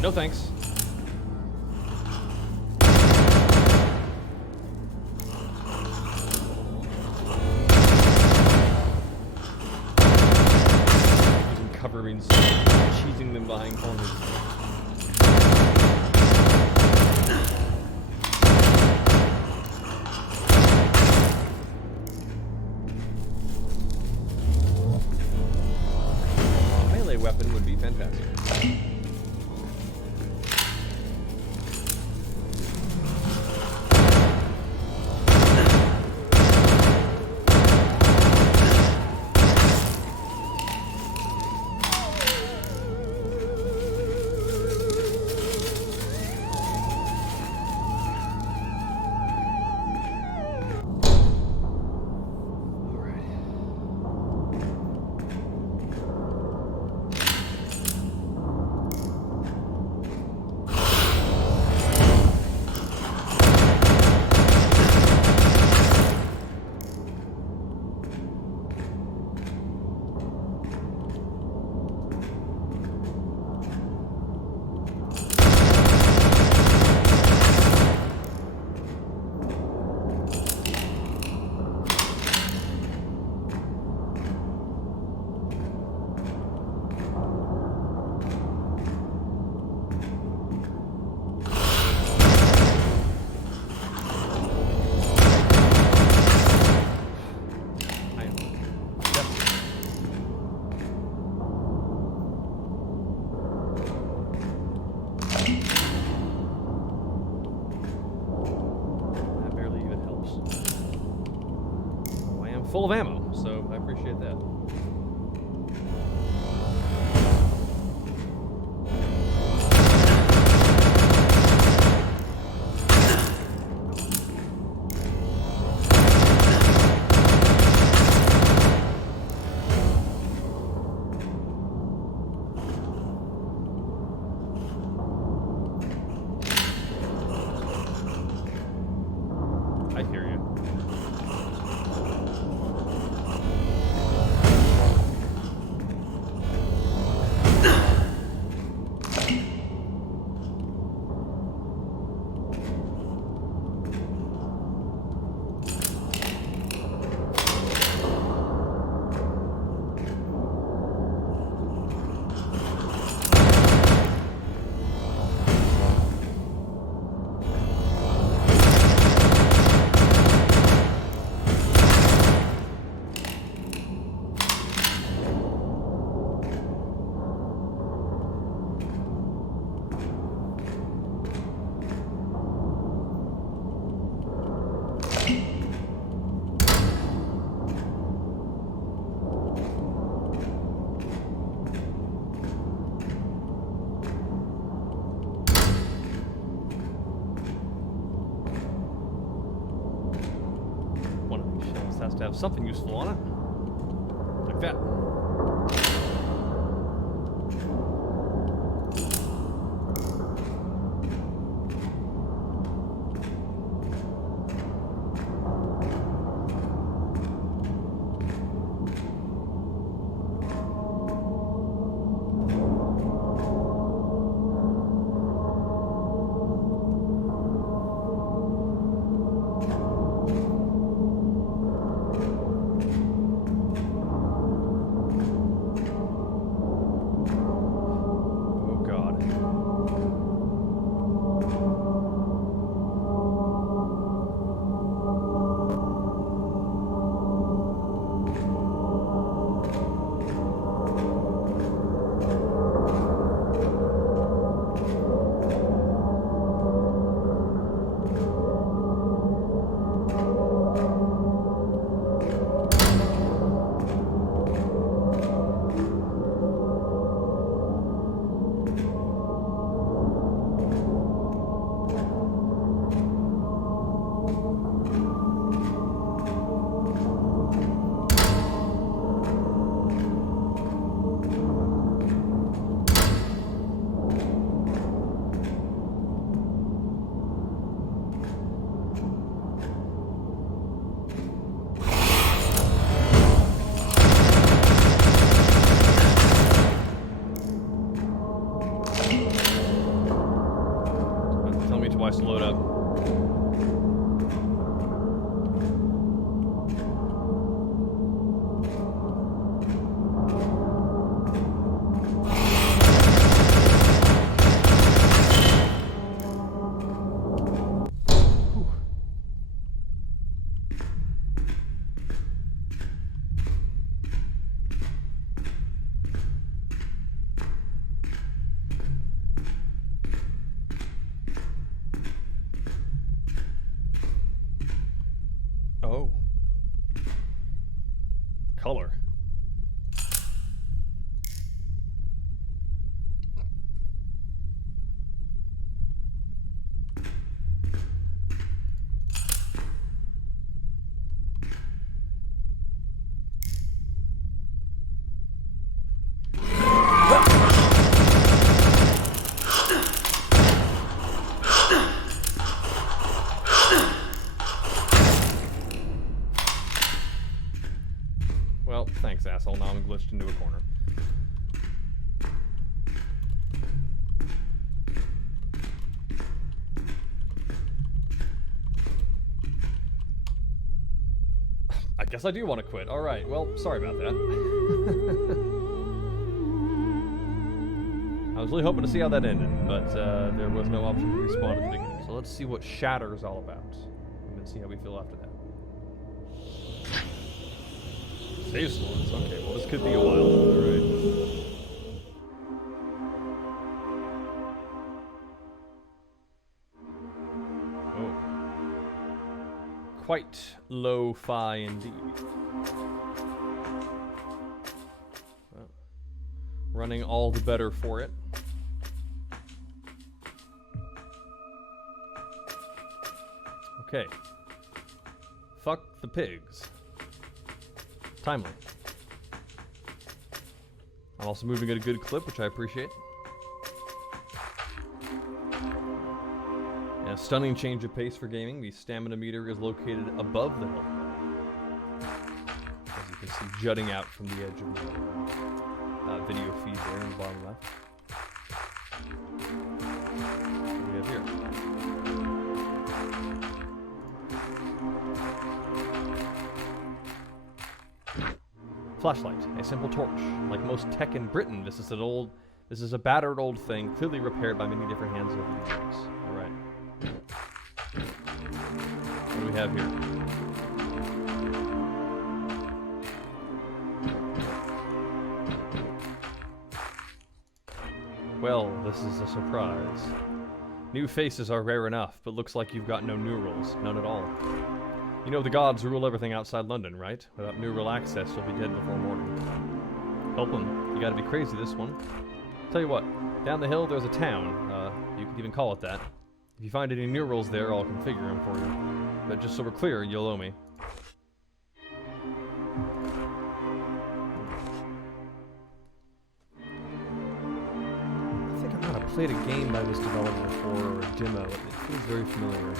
No thanks. Using cover means cheesing them behind corners. A melee weapon would be fantastic. Full of ammo, so I appreciate that. I hear you. Has to have something useful on it. Like that. Color. Well, thanks, asshole. Now I'm glitched into a corner. I guess I do want to quit. Alright, well, sorry about that. I was really hoping to see how that ended, but there was no option to respawn at the beginning. So let's see what Shatter is all about. And then see how we feel after that. Save slots. Okay, well this could be a while. Alright. Oh. Quite lo-fi indeed. Well, running all the better for it. Okay. Fuck the pigs. Timely. I'm also moving at a good clip, which I appreciate. Yeah, stunning change of pace for gaming. The stamina meter is located above the health bar, as you can see jutting out from the edge of the video feed there in the bottom left. What do we have here? Flashlight, a simple torch. Like most tech in Britain, this is a battered old thing, clearly repaired by many different hands over the years. Alright. What do we have here? Well, this is a surprise. New faces are rare enough, but looks like you've got no neural, none at all. You know the gods rule everything outside London, right? Without neural access, you'll be dead before morning. Help them. You gotta be crazy, this one. Tell you what, down the hill there's a town. You could even call it that. If you find any neurals there, I'll configure them for you. But just so we're clear, you'll owe me. I think I might have played a game by this developer before, or a demo. It feels very familiar.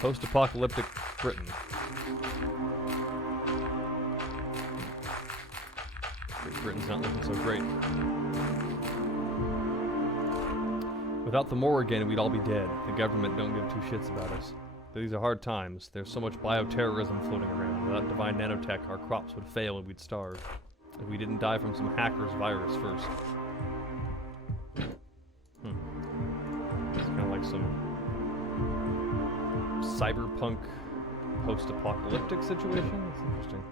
Post-apocalyptic Britain. Great Britain's not looking so great. Without the Morrigan, we'd all be dead. The government don't give two shits about us. These are hard times. There's so much bioterrorism floating around. Without divine nanotech, our crops would fail and we'd starve. If we didn't die from some hacker's virus first. It's kind of like some cyberpunk post-apocalyptic situation? That's interesting.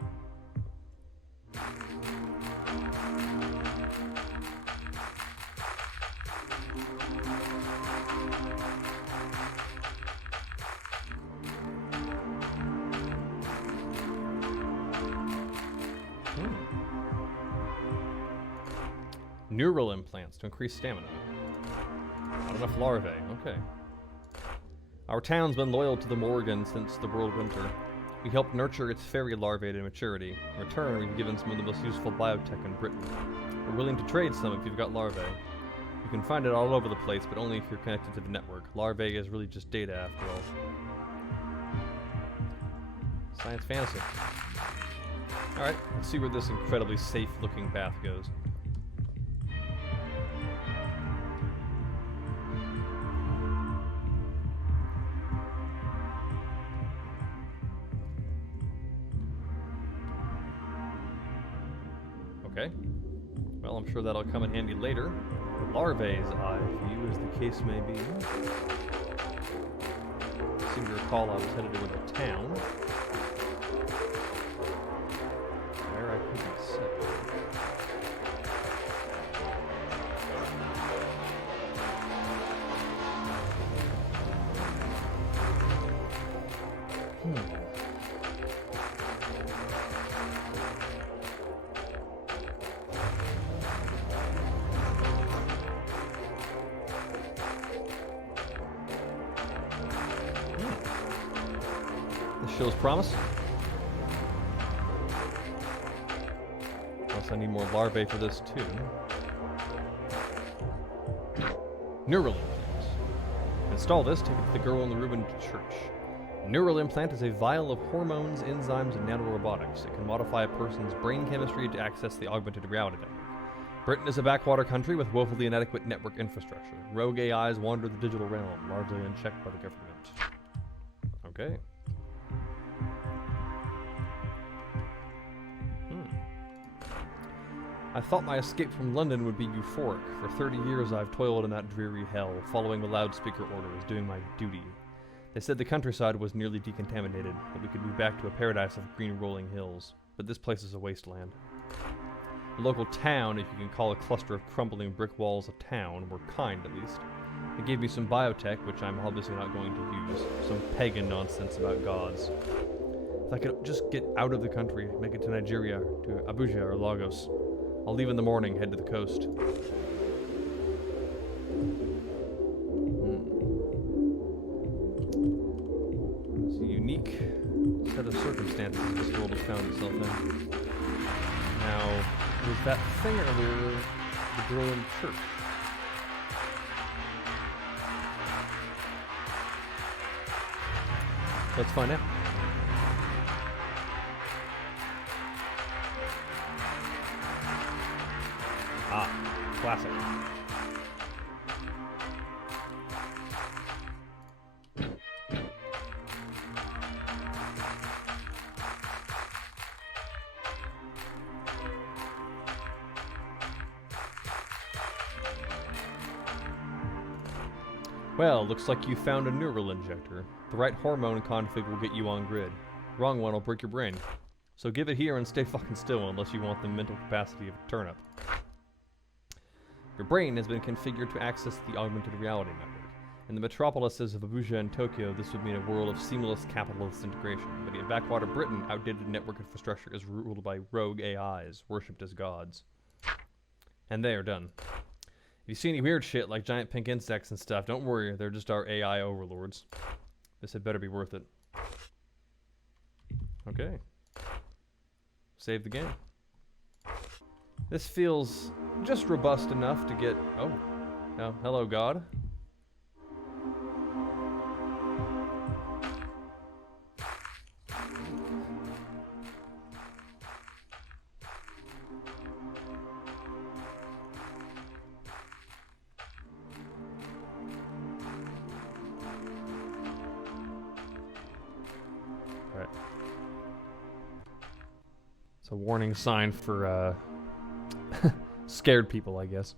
Neural implants to increase stamina. Not enough larvae, okay. Our town's been loyal to the Morrigan since the World Winter. We helped nurture its fairy larvae to maturity. In return, we've given some of the most useful biotech in Britain. We're willing to trade some if you've got larvae. You can find it all over the place, but only if you're connected to the network. Larvae is really just data after all. Science fantasy. Alright, let's see where this incredibly safe-looking path goes. Okay. Well, I'm sure that'll come in handy later. Larvae's eye view, as the case may be. I seem to recall I was headed toward the town. Where I couldn't sit. This shows promise. Plus, I need more larvae for this too. Neural implant. Install this, take it to the girl in the Reuben church. A neural implant is a vial of hormones, enzymes, and nanorobotics. It can modify a person's brain chemistry to access the augmented reality network. Britain is a backwater country with woefully inadequate network infrastructure. Rogue AIs wander the digital realm, largely unchecked by the government. Okay. I thought my escape from London would be euphoric. For 30 years I've toiled in that dreary hell, following the loudspeaker orders, doing my duty. They said the countryside was nearly decontaminated, that we could move back to a paradise of green rolling hills. But this place is a wasteland. The local town, if you can call a cluster of crumbling brick walls a town, were kind at least. They gave me some biotech, which I'm obviously not going to use, some pagan nonsense about gods. If I could just get out of the country, make it to Nigeria, to Abuja or Lagos. I'll leave in the morning, head to the coast. It's a unique set of circumstances this world has found itself in. Now, was that thing earlier the girl in church? Let's find out. Ah, classic. Well, looks like you found a neural injector. The right hormone config will get you on grid. Wrong one will break your brain. So give it here and stay fucking still unless you want the mental capacity of a turnip. Your brain has been configured to access the augmented reality network. In the metropolises of Abuja and Tokyo, this would mean a world of seamless capitalist integration. But in backwater Britain, outdated network infrastructure is ruled by rogue AIs, worshipped as gods. And they are done. If you see any weird shit like giant pink insects and stuff, don't worry, they're just our AI overlords. This had better be worth it. Okay. Save the game. This feels just robust enough to get... Oh. Oh, hello, God. Alright. It's a warning sign for, scared people, I guess.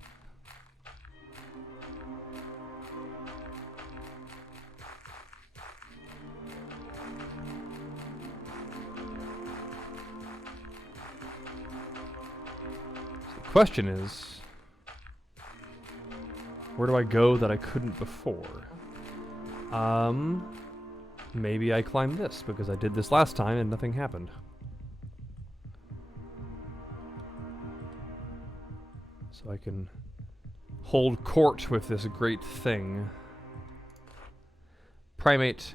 So the question is, where do I go that I couldn't before? Maybe I climb this, because I did this last time and nothing happened. So I can hold court with this great thing. Primate,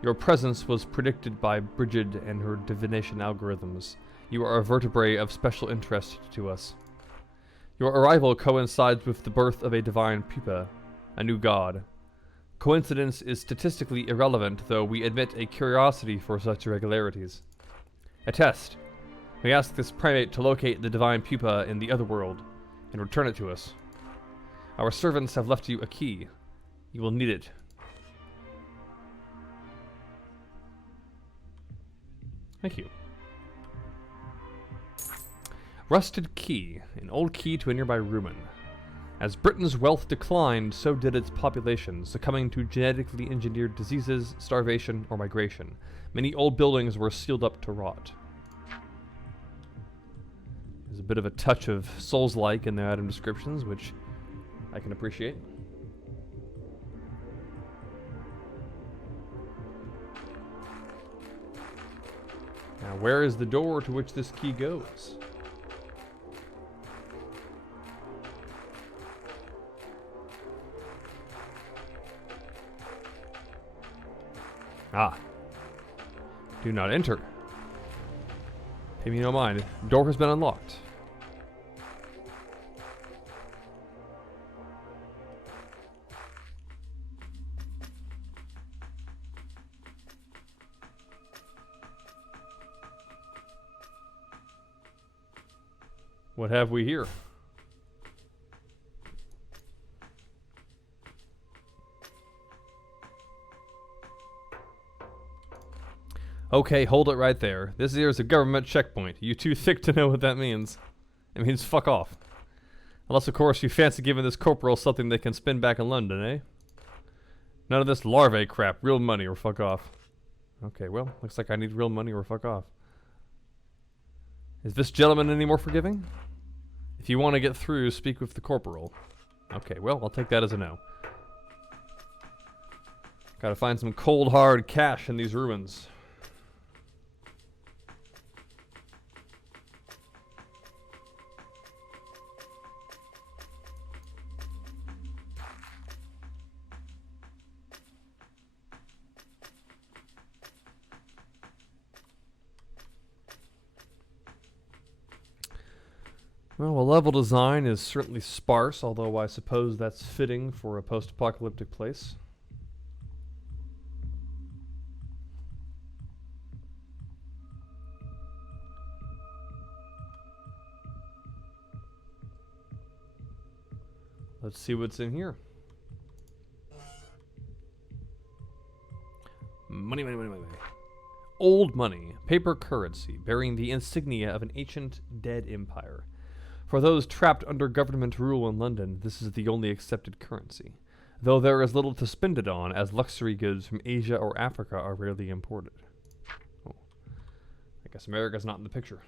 your presence was predicted by Brigid and her divination algorithms. You are a vertebrae of special interest to us. Your arrival coincides with the birth of a divine pupa, a new god. Coincidence is statistically irrelevant, though we admit a curiosity for such irregularities. A test. We ask this primate to locate the divine pupa in the other world and return it to us. Our servants have left you a key. You will need it. Thank you. Rusted key, an old key to a nearby ruin. As Britain's wealth declined, so did its population, succumbing to genetically engineered diseases, starvation, or migration. Many old buildings were sealed up to rot. There's a bit of a touch of Souls-like in the item descriptions, which I can appreciate. Now, where is the door to which this key goes? Ah. Do not enter. Pay me no mind. Door has been unlocked. What have we here? Okay, hold it right there. This here is a government checkpoint. You too thick to know what that means. It means fuck off. Unless, of course, you fancy giving this corporal something they can spin back in London, eh? None of this larvae crap. Real money or fuck off. Okay, well, looks like I need real money or fuck off. Is this gentleman any more forgiving? If you want to get through, speak with the corporal. Okay, well, I'll take that as a no. Gotta find some cold hard cash in these ruins. Well, a level design is certainly sparse, although I suppose that's fitting for a post-apocalyptic place. Let's see what's in here. Money, money, money, money, money. Old money, paper currency, bearing the insignia of an ancient dead empire. For those trapped under government rule in London, this is the only accepted currency, though there is little to spend it on, as luxury goods from Asia or Africa are rarely imported. Oh, I guess America's not in the picture.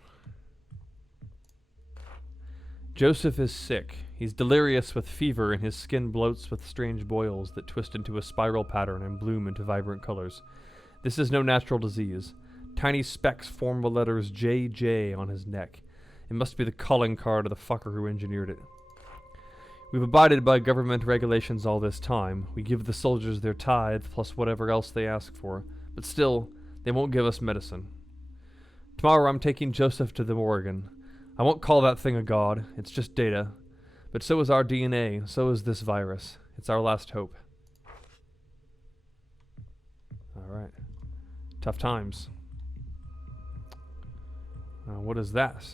Joseph is sick. He's delirious with fever, and his skin bloats with strange boils that twist into a spiral pattern and bloom into vibrant colors. This is no natural disease. Tiny specks form the letters JJ on his neck. It must be the calling card of the fucker who engineered it. We've abided by government regulations all this time. We give the soldiers their tithe plus whatever else they ask for, but still, they won't give us medicine. Tomorrow I'm taking Joseph to the Morgan. I won't call that thing a god, it's just data. But so is our DNA, so is this virus. It's our last hope. Alright. Tough times. What is that?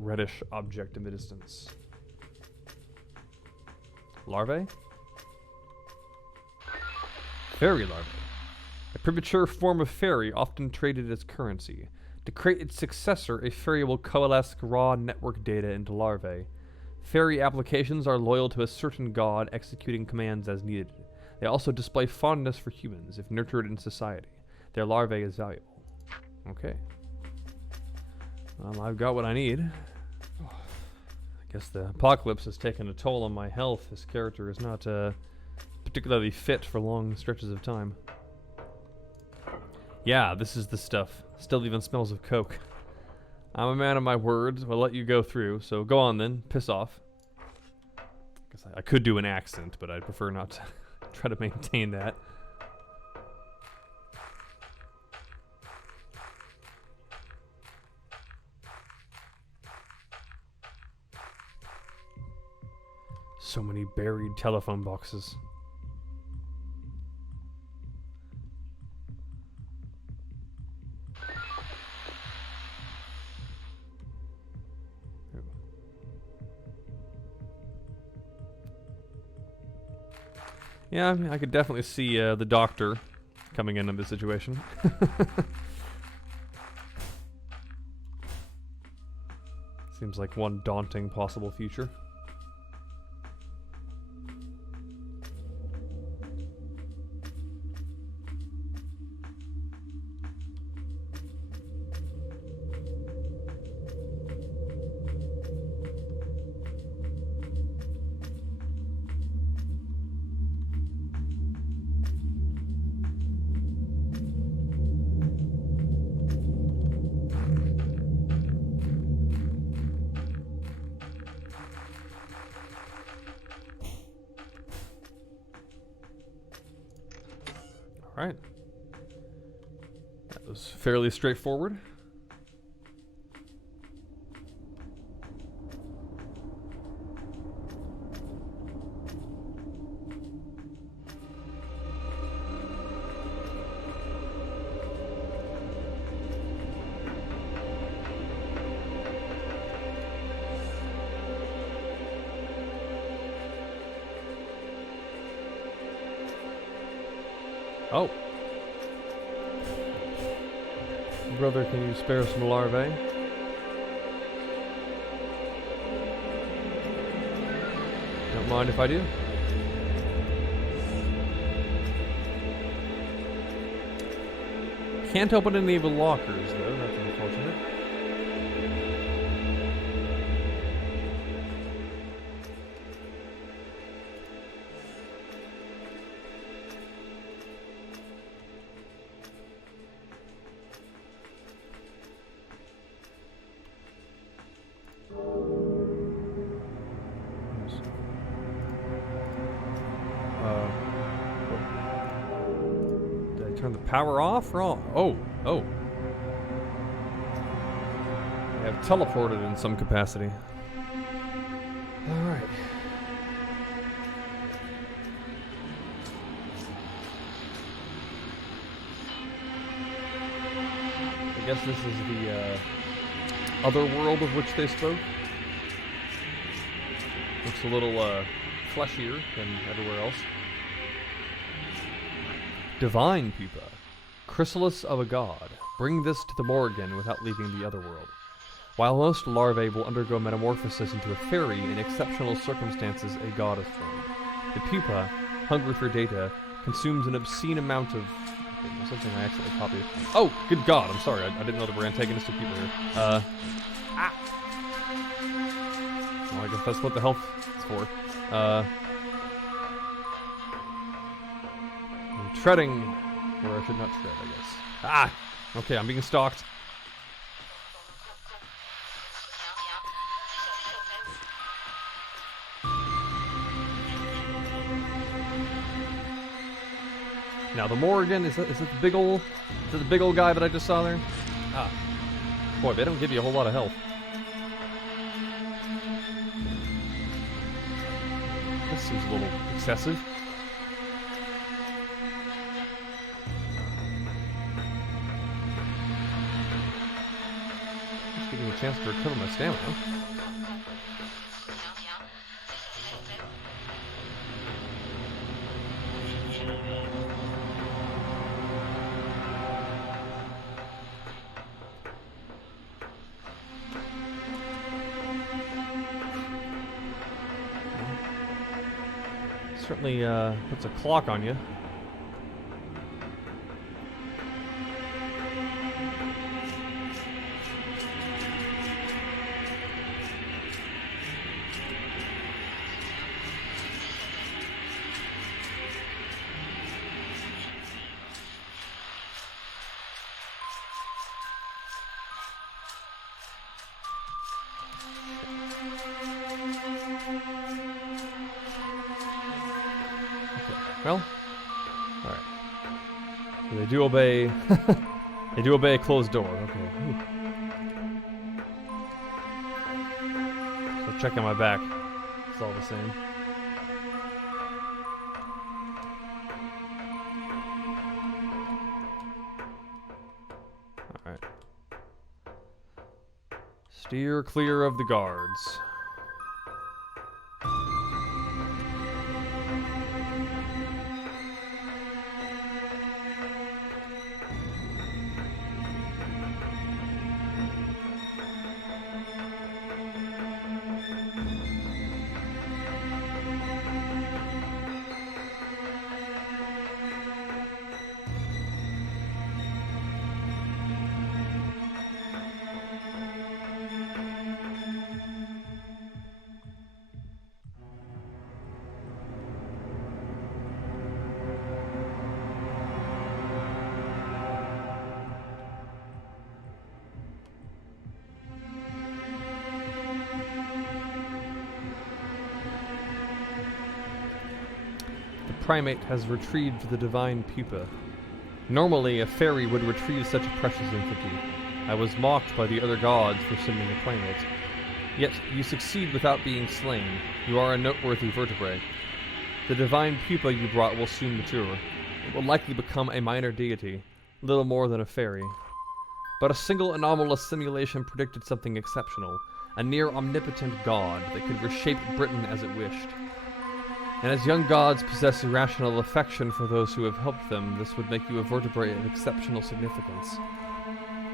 Reddish object in the distance. Larvae? Fairy larvae. A premature form of fairy often traded as currency. To create its successor, a fairy will coalesce raw network data into larvae. Fairy applications are loyal to a certain god, executing commands as needed. They also display fondness for humans, if nurtured in society. Their larvae is valuable. Okay. Well, I've got what I need. I guess the apocalypse has taken a toll on my health. This character is not particularly fit for long stretches of time. Yeah, this is the stuff. Still even smells of coke. I'm a man of my words. I'll let you go through, so go on then. Piss off. Guess I could do an accent, but I'd prefer not to try to maintain that. So many buried telephone boxes. Yeah, I mean, I could definitely see the doctor coming into this situation. Seems like one daunting possible future. Alright. That was fairly straightforward. Oh. Brother, can you spare some larvae? Don't mind if I do. Can't open any of the lockers, though. That's unfortunate. Turn the power off or on? Oh. I have teleported in some capacity. Alright. I guess this is the other world of which they spoke. Looks a little fleshier than everywhere else. Divine pupa. Chrysalis of a god. Bring this to the Morrigan without leaving the other world. While most larvae will undergo metamorphosis into a fairy, in exceptional circumstances a god is formed. The pupa, hungry for data, consumes an obscene amount of... Okay, there's something I accidentally copied. Oh, good god, I'm sorry. I didn't know there were antagonistic people here. Well, I guess that's what the health is for. Treading where I should not tread, I guess. Okay, I'm being stalked. Now the Morrigan, is it the big old guy that I just saw there? Boy, they don't give you a whole lot of health. This seems a little excessive. Give me a chance to recover my stamina. Certainly puts a clock on you. Well, all right. So they do obey. They do obey a closed door. Okay. So check on my back. It's all the same. All right. Steer clear of the guards. Primate has retrieved the divine pupa. Normally, a fairy would retrieve such a precious infantry. I was mocked by the other gods for sending a playmate. Yet, you succeed without being slain. You are a noteworthy vertebrae. The divine pupa you brought will soon mature. It will likely become a minor deity, little more than a fairy. But a single anomalous simulation predicted something exceptional, a near omnipotent god that could reshape Britain as it wished. And as young gods possess irrational affection for those who have helped them, this would make you a vertebrae of exceptional significance.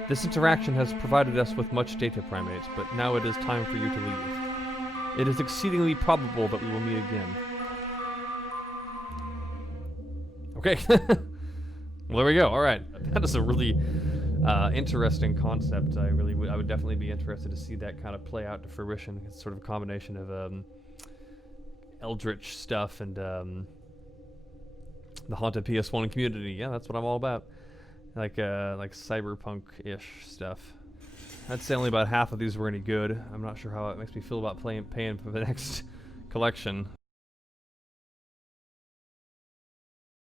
This interaction has provided us with much data, primate, but now it is time for you to leave. It is exceedingly probable that we will meet again. Okay. Well, there we go. All right. That is a really interesting concept. I would definitely be interested to see that kind of play out to fruition. It's sort of a combination of eldritch stuff and the haunted PS1 community. Yeah, that's what I'm all about. Like cyberpunk-ish stuff. I'd say only about half of these were any good. I'm not sure how it makes me feel about paying for the next collection.